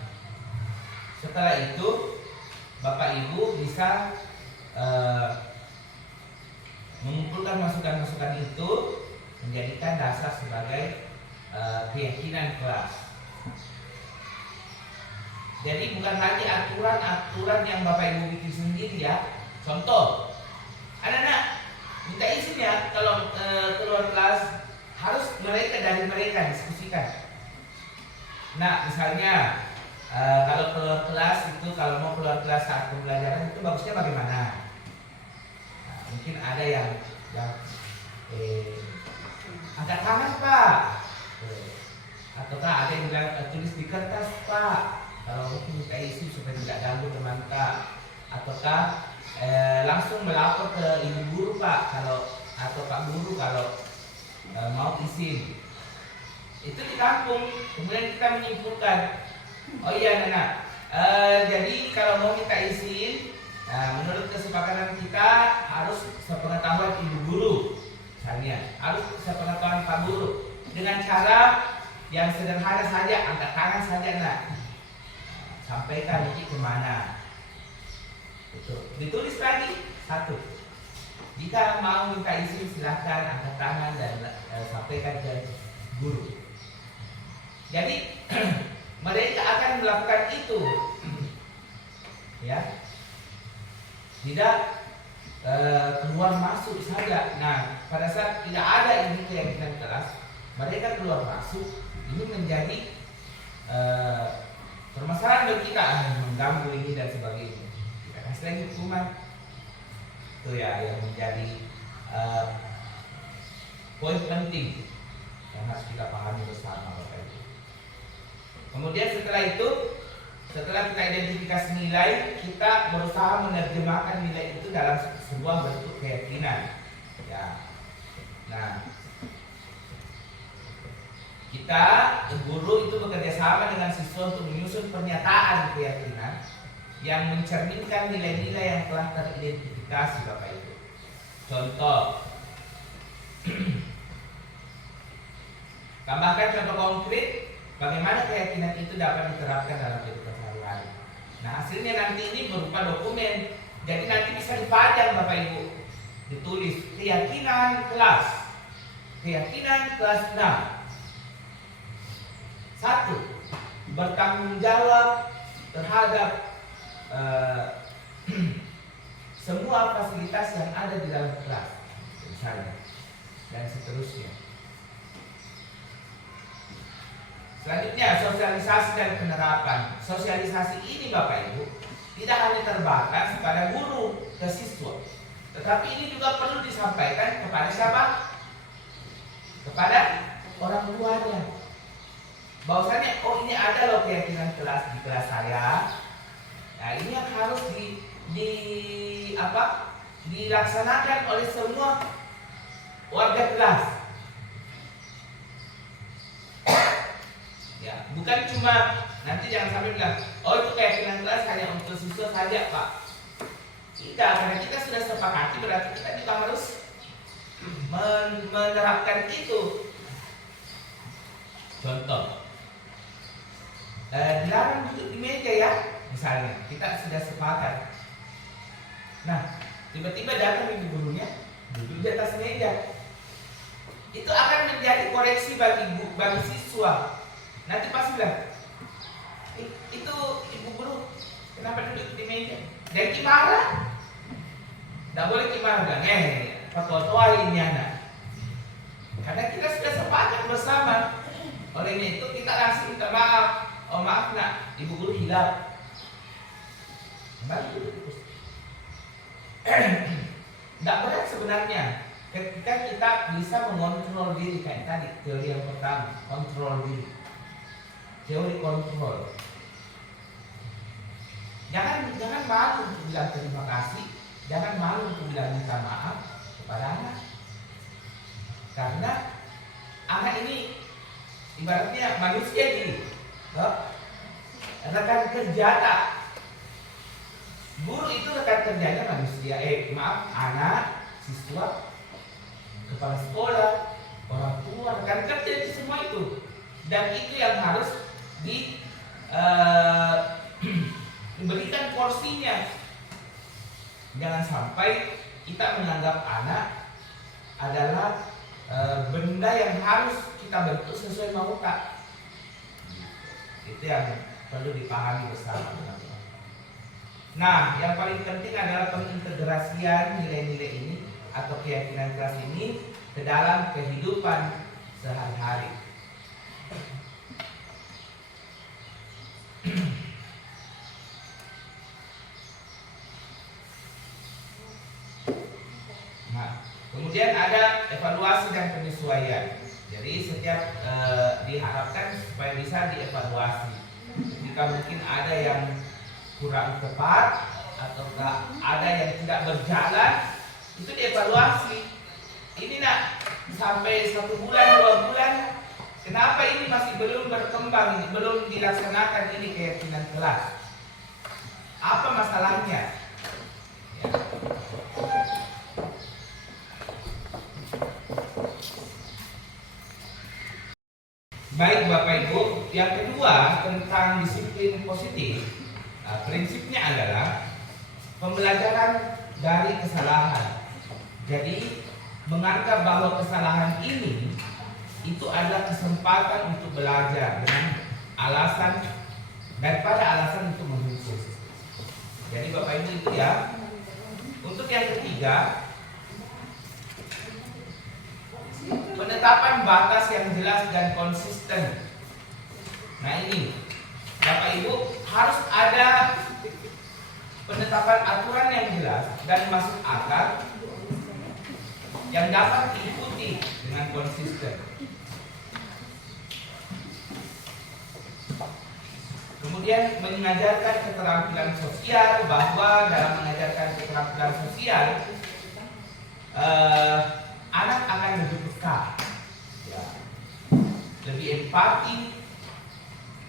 Setelah itu Bapak Ibu bisa mengumpulkan masukan-masukan itu, menjadikan dasar sebagai keyakinan kelas. Jadi bukan lagi aturan-aturan yang Bapak Ibu bikin sendiri, ya. Contoh, anak-anak minta izin ya kalau keluar kelas, harus dari mereka diskusikan. Nah, misalnya kalau keluar kelas itu, kalau mau keluar kelas saat pembelajaran itu bagusnya bagaimana? Nah, mungkin ada yang angkat tangan Pak, ataukah ada yang bilang tulis di kertas Pak, kalau mungkin minta isi supaya tidak ganggu teman Kak, ataukah langsung melapor ke ibu guru Pak, atau Pak Guru kalau mau izin. Itu ditampung, kemudian kita menyimpulkan, oh iya Nana, jadi kalau mau minta izin, menurut kesepakatan kita harus sepengetahuan ibu guru, misalnya harus sepengetahuan Pak Guru, dengan cara yang sederhana saja, angkat tangan saja. Nah, sampaikan ini kemana, itu ditulis lagi satu. Jika mau minta izin silahkan angkat tangan dan sampaikan ke guru. Jadi mereka akan melakukan itu, ya, tidak keluar masuk saja. Nah, pada saat tidak ada ini keyakinan kelas, mereka keluar masuk, ini menjadi permasalahan bagi kita, mengganggu ini dan sebagainya. Kita kasih lagi hukuman. Itu ya yang menjadi poin penting yang harus kita pahami bersama, Bapak Ibu. Kemudian setelah kita identifikasi nilai, kita berusaha menerjemahkan nilai itu dalam sebuah bentuk keyakinan. Ya. Nah, kita guru itu bekerja sama dengan siswa untuk menyusun pernyataan keyakinan yang mencerminkan nilai-nilai yang telah teridentifikasi, Bapak Ibu. Contoh, tambahkan contoh konkret bagaimana keyakinan itu dapat diterapkan dalam kehidupan sehari-hari. Nah, hasilnya nanti ini berupa dokumen. Jadi nanti bisa dipajang, Bapak Ibu. Ditulis keyakinan kelas 6. 1. Bertanggung jawab terhadap semua fasilitas yang ada di dalam kelas, misalnya, dan seterusnya. Selanjutnya, sosialisasi dan penerapan. Sosialisasi ini, Bapak Ibu, tidak hanya terbatas pada guru ke siswa, tetapi ini juga perlu disampaikan kepada siapa? Kepada orang tuanya. Bahwasanya, oh ini ada loh keyakinan kelas di kelas saya. Nah, ini yang harus dilaksanakan oleh semua warga kelas. Ya, bukan cuma nanti jangan sampai bilang, oh itu keyakinan kelas hanya untuk siswa saja, Pak. Tidak, karena kita sudah sepakati berarti kita juga harus menerapkan itu. Contoh, dilarang duduk di meja ya, misalnya kita sudah sepakat. Nah, tiba-tiba datang ibu gurunya duduk di atas meja. Itu akan menjadi koreksi bagi siswa. Nanti pas bilang, itu ibu guru kenapa duduk di meja? Dan marah. Tidak boleh marah bilang, fatwa ini anak. Karena kita sudah sepakat bersama. Olehnya itu kita langsung minta maaf. Oh maaf nak, ibu guru hilaf. Kembali duduk di kursi. Tidak berat sebenarnya ketika kita bisa mengontrol diri kayak tadi teori yang pertama, kontrol diri. Teori kontrol. Jangan malu untuk bilang terima kasih, jangan malu untuk bilang minta maaf kepada anak. Karena anak ini ibaratnya manusia gini, rekan kerja tak. Guru itu rekan kerjanya manusia, anak, siswa, kepala sekolah, orang tua, rekan kerja itu semua itu. Dan itu yang harus diberikan porsinya. Jangan sampai kita menganggap anak adalah benda yang harus kita bentuk sesuai mau tak. Itu yang perlu dipahami bersama. Nah, yang paling penting adalah pengintegrasian nilai-nilai ini atau keyakinan kelas ini ke dalam kehidupan sehari-hari. Nah, kemudian ada evaluasi dan penyesuaian. Jadi setiap diharapkan supaya bisa dievaluasi. Jika mungkin ada yang kurang tepat atau ada yang tidak berjalan, itu dievaluasi. Ini nak sampai 1 bulan 2 bulan, kenapa ini masih belum berkembang, belum dilaksanakan ini keyakinan kelas? Apa masalahnya? Ya. Baik Bapak Ibu, yang kedua tentang disiplin positif. Prinsipnya adalah pembelajaran dari kesalahan. Jadi menganggap bahwa kesalahan ini itu adalah kesempatan untuk belajar dengan alasan daripada alasan untuk menghukum. Jadi Bapak Ibu itu ya. Untuk yang ketiga, penetapan batas yang jelas dan konsisten. Nah ini, Bapak Ibu harus ada penetapan aturan yang jelas dan masuk akal yang dapat diikuti dengan konsisten. Kemudian mengajarkan keterampilan sosial, bahwa dalam mengajarkan keterampilan sosial anak akan lebih peka, ya, lebih empati,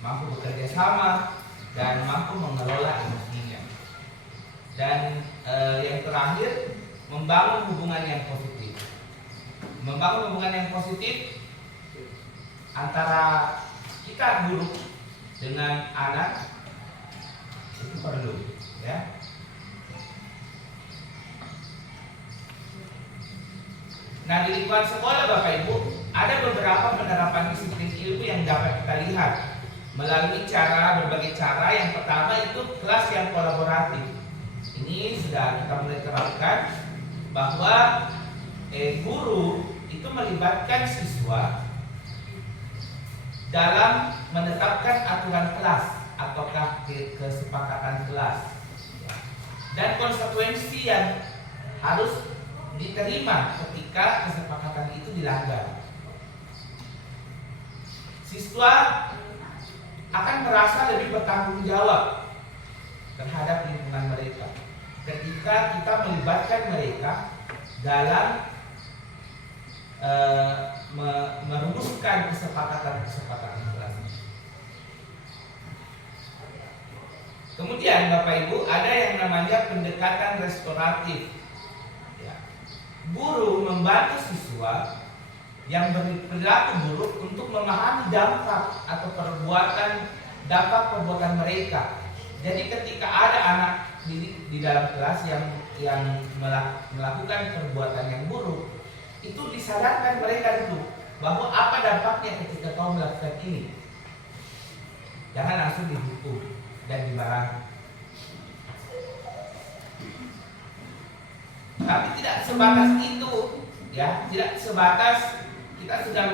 mampu bekerja sama, dan mampu mengelola emosinya. Dan yang terakhir, membangun hubungan yang positif. Membangun hubungan yang positif antara kita guru dengan anak itu perlu, ya. Nah, di lingkungan sekolah Bapak Ibu, ada beberapa penerapan disiplin ilmu yang dapat kita lihat melalui berbagai cara. Yang pertama itu kelas yang kolaboratif. Ini sudah kita mulai terapkan bahwa guru itu melibatkan siswa dalam menetapkan aturan kelas ataukah kesepakatan kelas dan konsekuensi yang harus diterima ketika kesepakatan itu dilanggar. Siswa akan merasa lebih bertanggung jawab terhadap lingkungan mereka ketika kita melibatkan mereka dalam merumuskan kesepakatan kelas. Kemudian Bapak Ibu, ada yang namanya pendekatan restoratif. Ya. Guru membantu siswa yang berperilaku buruk untuk memahami dampak atau dampak perbuatan mereka. Jadi ketika ada anak di dalam kelas yang melakukan perbuatan yang buruk, itu disadarkan mereka dulu bahwa apa dampaknya ketika kau melakukan ini. Jangan langsung dihukum dan dimarahi. Tapi tidak sebatas itu, ya, tidak sebatas kita sudah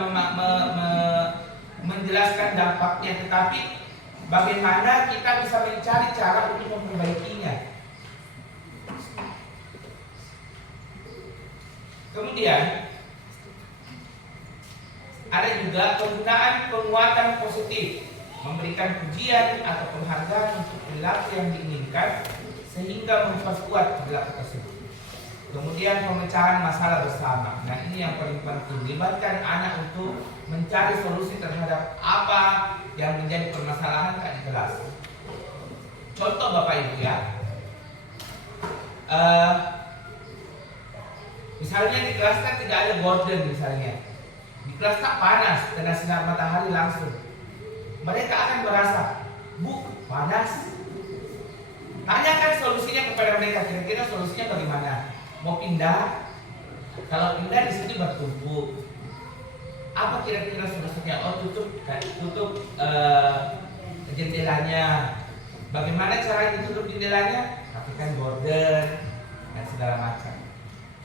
menjelaskan dampaknya, tetapi bagaimana kita bisa mencari cara untuk memperbaikinya. Kemudian ada juga penggunaan penguatan positif, memberikan pujian atau penghargaan untuk perilaku yang diinginkan sehingga memperkuat perilaku tersebut. Kemudian pemecahan masalah bersama. Nah, ini yang paling penting, libatkan anak untuk mencari solusi terhadap apa yang menjadi permasalahan di kelas. Contoh Bapak Ibu ya, misalnya di kelas kan tidak ada gorden misalnya, di kelas tak panas, kena sinar matahari langsung. Mereka akan merasa, Bu, panas. Tanyakan solusinya kepada mereka, kira-kira solusinya bagaimana? Mau pindah? Kalau pindah di sini bertumpuk. Apa kira-kira solusinya? Oh, tutup jendelanya. Bagaimana cara ditutup jendelanya? Pakai gorden dan segala macam.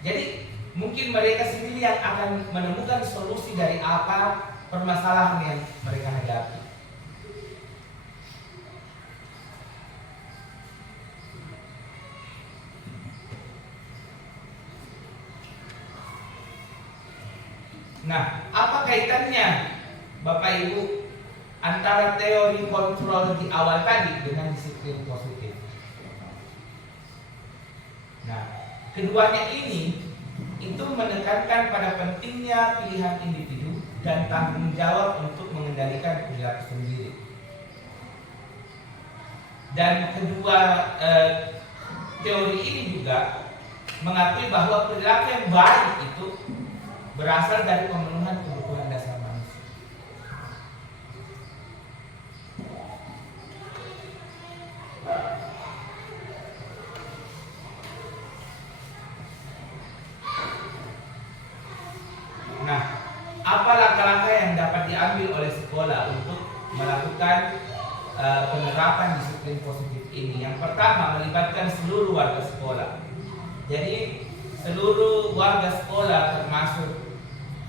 Jadi mungkin mereka sendiri yang akan menemukan solusi dari apa permasalahan yang mereka hadapi. Nah, apa kaitannya Bapak Ibu antara teori kontrol di awal tadi dengan disiplin positif? Nah, keduanya ini itu menekankan pada pentingnya pilihan individu dan tanggung jawab untuk mengendalikan perilaku sendiri. Dan kedua teori ini juga mengakui bahwa perilaku yang baik itu berasal dari pemenuhan kebutuhan dasar manusia. Nah, apa langkah-langkah yang dapat diambil oleh sekolah untuk melakukan penerapan disiplin positif ini? Yang pertama, melibatkan seluruh warga sekolah. Jadi seluruh warga sekolah termasuk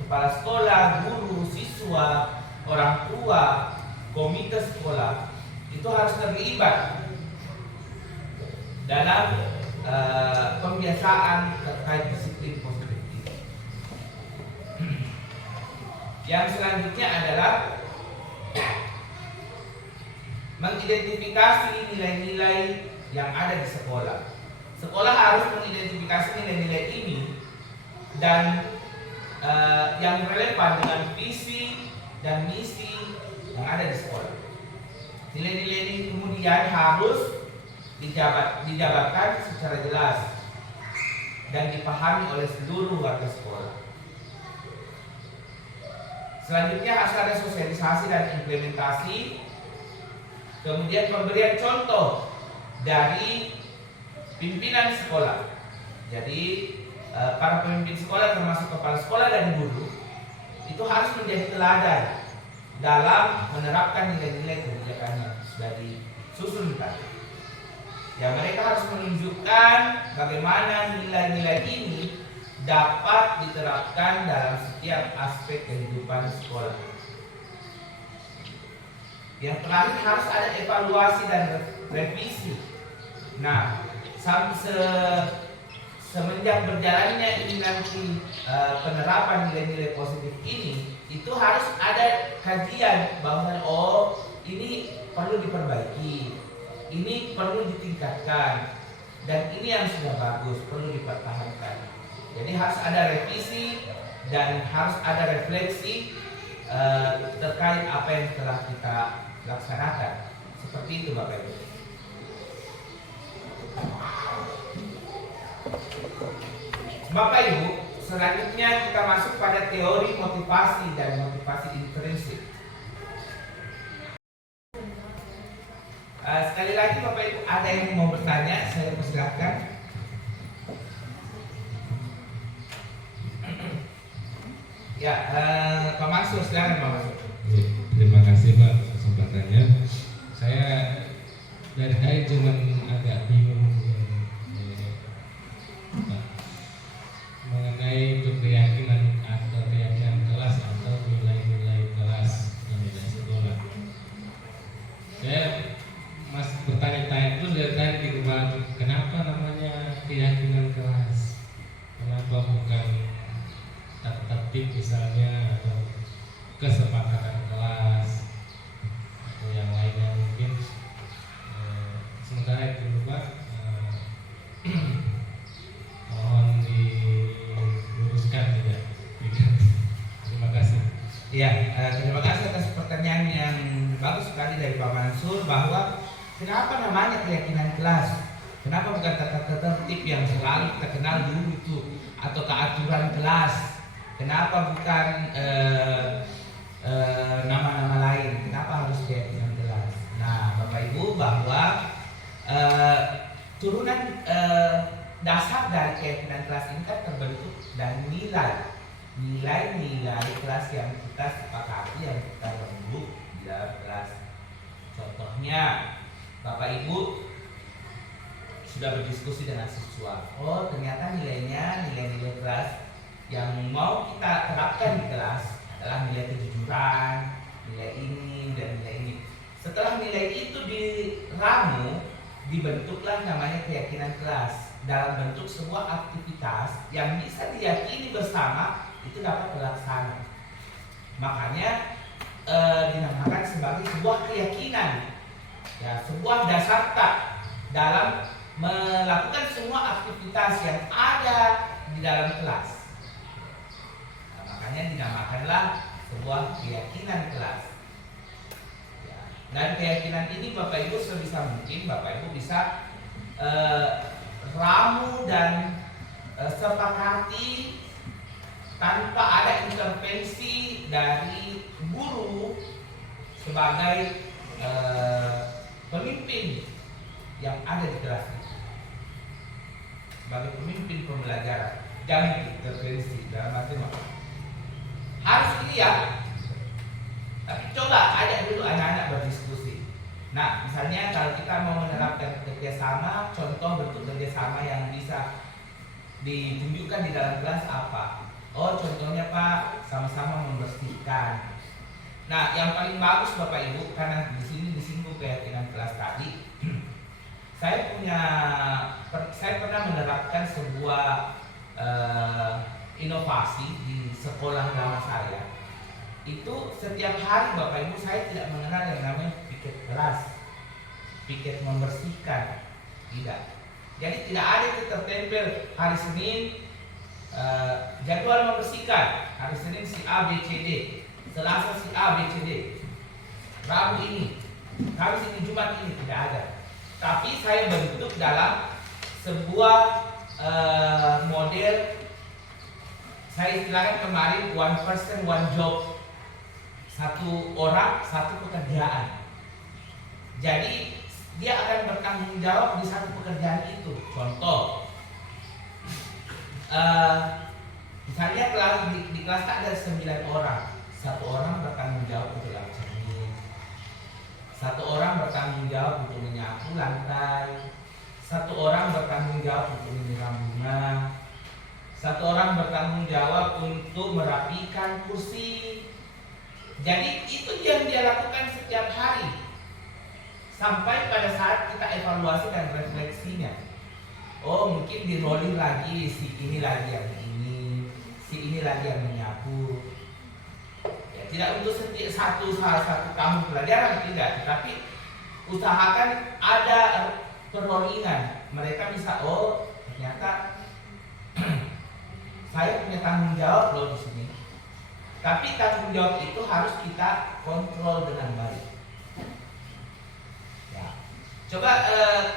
kepala sekolah, guru, siswa, orang tua, komite sekolah itu harus terlibat dalam pembiasaan terkait disiplin positif ini. Yang selanjutnya adalah mengidentifikasi nilai-nilai yang ada di sekolah. Sekolah harus mengidentifikasi nilai-nilai ini dan yang relevan dengan visi dan misi yang ada di sekolah. Nilai-nilai ini kemudian harus dijabarkan secara jelas dan dipahami oleh seluruh warga sekolah. Selanjutnya harus ada sosialisasi dan implementasi. Kemudian pemberian contoh dari pimpinan sekolah. Jadi para pemimpin sekolah termasuk kepala sekolah dan guru itu harus menjadi teladan dalam menerapkan nilai-nilai kebijakan yang sudah disusun tadi. Ya, mereka harus menunjukkan bagaimana nilai-nilai ini dapat diterapkan dalam setiap aspek kehidupan sekolah. Yang terakhir harus ada evaluasi dan revisi. Nah, semenjak berjalannya ini nanti penerapan nilai-nilai positif ini, itu harus ada kajian bahwa ini perlu diperbaiki, ini perlu ditingkatkan. Dan ini yang sudah bagus, perlu dipertahankan. Jadi harus ada revisi dan harus ada refleksi terkait apa yang telah kita laksanakan. Seperti itu Bapak Ibu. Bapak Ibu, selanjutnya kita masuk pada teori motivasi dan motivasi intrinsik. Sekali lagi Bapak Ibu, ada yang mau bertanya, saya persilakan. Ya, Pak Mansur, silakan Pak Mansur. Terima kasih Pak atas kesempatannya. Saya dari tadi cuma agak bingung Pak, mengenai keyakinan atau keyakinan kelas atau nilai-nilai kelas dan nilai sekolah. Saya masih bertanya-tanya terus dari tadi di rumah, kenapa namanya keyakinan kelas? Kenapa bukan tertib misalnya, atau kesepakatan kelas atau yang lainnya mungkin. Sementara itu Pak, mohon diluruskan tidak. Terima kasih. Ya, terima kasih atas pertanyaan yang bagus sekali dari Pak Mansur, bahwa kenapa namanya keyakinan kelas? Kenapa bukan tata tertib yang selalu kita kenal dulu itu, atau keaturan kelas? Kenapa bukan nama-nama lain? Kenapa harus keyakinan kelas? Nah, Bapak Ibu, bahwa turunan dasar dari keyakinan kelas ini kan terbentuk dari nilai-nilai kelas yang kita sepakati, yang kita rembuk di dalam kelas. Contohnya, Bapak Ibu sudah berdiskusi dengan siswa. Oh, ternyata nilai-nilai kelas yang mau kita terapkan di kelas adalah nilai kejujuran, nilai ini dan nilai ini. Setelah nilai itu diramu, dibentuklah namanya keyakinan kelas dalam bentuk sebuah aktivitas yang bisa diyakini bersama itu dapat terlaksana. Makanya dinamakan sebagai sebuah keyakinan, ya, sebuah dasar tak dalam melakukan semua aktivitas yang ada di dalam kelas. Makanya dinamakanlah sebuah keyakinan kelas. Ya. Dan keyakinan ini Bapak Ibu sebisa mungkin Bapak Ibu bisa ramu dan sepakati tanpa ada intervensi dari guru sebagai pemimpin yang ada di kelas itu. Sebagai pemimpin pembelajaran, jangan intervensi dalam arti harus ini ya, tapi coba ajak dulu anak-anak berdiskusi. Nah, misalnya kalau kita mau menerapkan kerjasama, contoh bentuk kerjasama yang bisa ditunjukkan di dalam kelas apa? Oh, contohnya Pak, sama-sama membersihkan. Nah, yang paling bagus Bapak Ibu, karena di sini disinggung keyakinan kelas tadi, saya pernah menerapkan sebuah inovasi di sekolah lama saya. Itu setiap hari Bapak Ibu saya tidak mengenal yang namanya piket kelas, piket membersihkan, tidak. Jadi tidak ada itu tertempel hari Senin jadwal membersihkan, hari Senin si A B C D, Selasa si A B C D, Rabu ini, Kamis ini, Jumat ini, tidak ada. Tapi saya bentuk dalam sebuah model, saya istilahkan kemarin one person one job, satu orang satu pekerjaan. Jadi dia akan bertanggung jawab di satu pekerjaan itu. Contoh, misalnya kelas di kelas ada 9 orang, satu orang bertanggung jawab untuk lap cermin, satu orang bertanggung jawab untuk menyapu lantai, satu orang bertanggung jawab untuk menyiram bunga, satu orang bertanggung jawab untuk merapikan kursi. Jadi itu yang dia lakukan setiap hari, sampai pada saat kita evaluasi dan refleksinya. Oh, mungkin di rolling lagi, si ini lagi yang ini, si ini lagi yang menyapu. Ya, tidak untuk salah satu tahun pelajaran, tidak, tetapi usahakan ada perrollingan. mereka bisa, oh ternyata saya punya tanggung jawab loh di sini. Tapi tanggung jawab itu harus kita kontrol dengan baik. Ya. Coba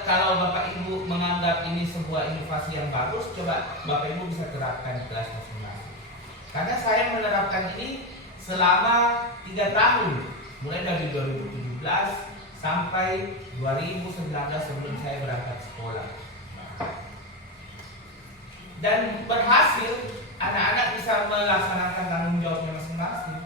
kalau Bapak Ibu menganggap ini sebuah inovasi yang bagus, coba Bapak Ibu bisa terapkan di kelas masing-masing. Karena saya menerapkan ini selama 3 tahun, mulai dari 2017 sampai 2019 sebelum saya berangkat sekolah. Dan berhasil, anak-anak bisa melaksanakan tanggung jawabnya masing-masing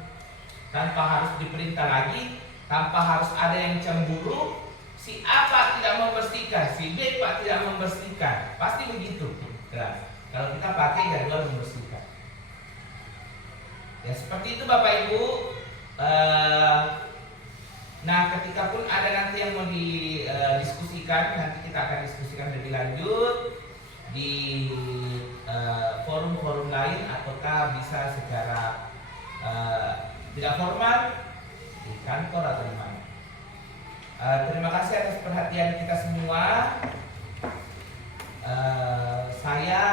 tanpa harus diperintah lagi, tanpa harus ada yang cemburu. Si A Pak tidak membersihkan, si B Pak tidak membersihkan, pasti begitu kelas. Kalau kita pakai jadwal membersihkan, ya seperti itu Bapak Ibu. Nah, ketika pun ada nanti yang mau didiskusikan, nanti kita akan diskusikan lebih lanjut di forum-forum lain, ataukah bisa secara tidak formal di kantor atau di mana. Terima kasih atas perhatian kita semua. Saya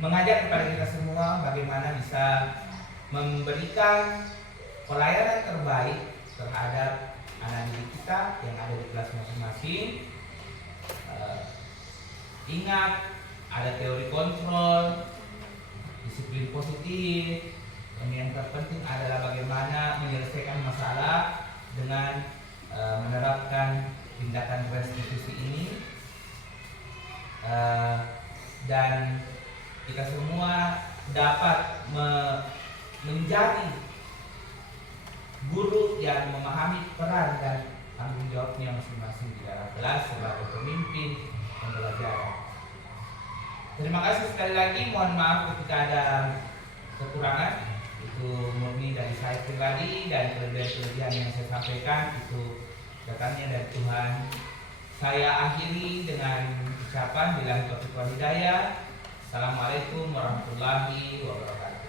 mengajak kepada kita semua bagaimana bisa memberikan pelayanan terbaik terhadap anak didik kita yang ada di kelas masing-masing. Ingat, ada teori kontrol, disiplin positif, dan yang terpenting adalah bagaimana menyelesaikan masalah dengan menerapkan tindakan restitusi ini. Dan kita semua dapat menjadi guru yang memahami peran dan tanggung jawabnya masing-masing di dalam kelas sebagai pemimpin pembelajaran. Terima kasih sekali lagi, mohon maaf ketika ada kekurangan, itu murni dari saya pribadi, dan kelebihan-kelebihan yang saya sampaikan itu datangnya dari Tuhan. Saya akhiri dengan ucapan billahi taufiq wal hidayah. Assalamualaikum warahmatullahi wabarakatuh.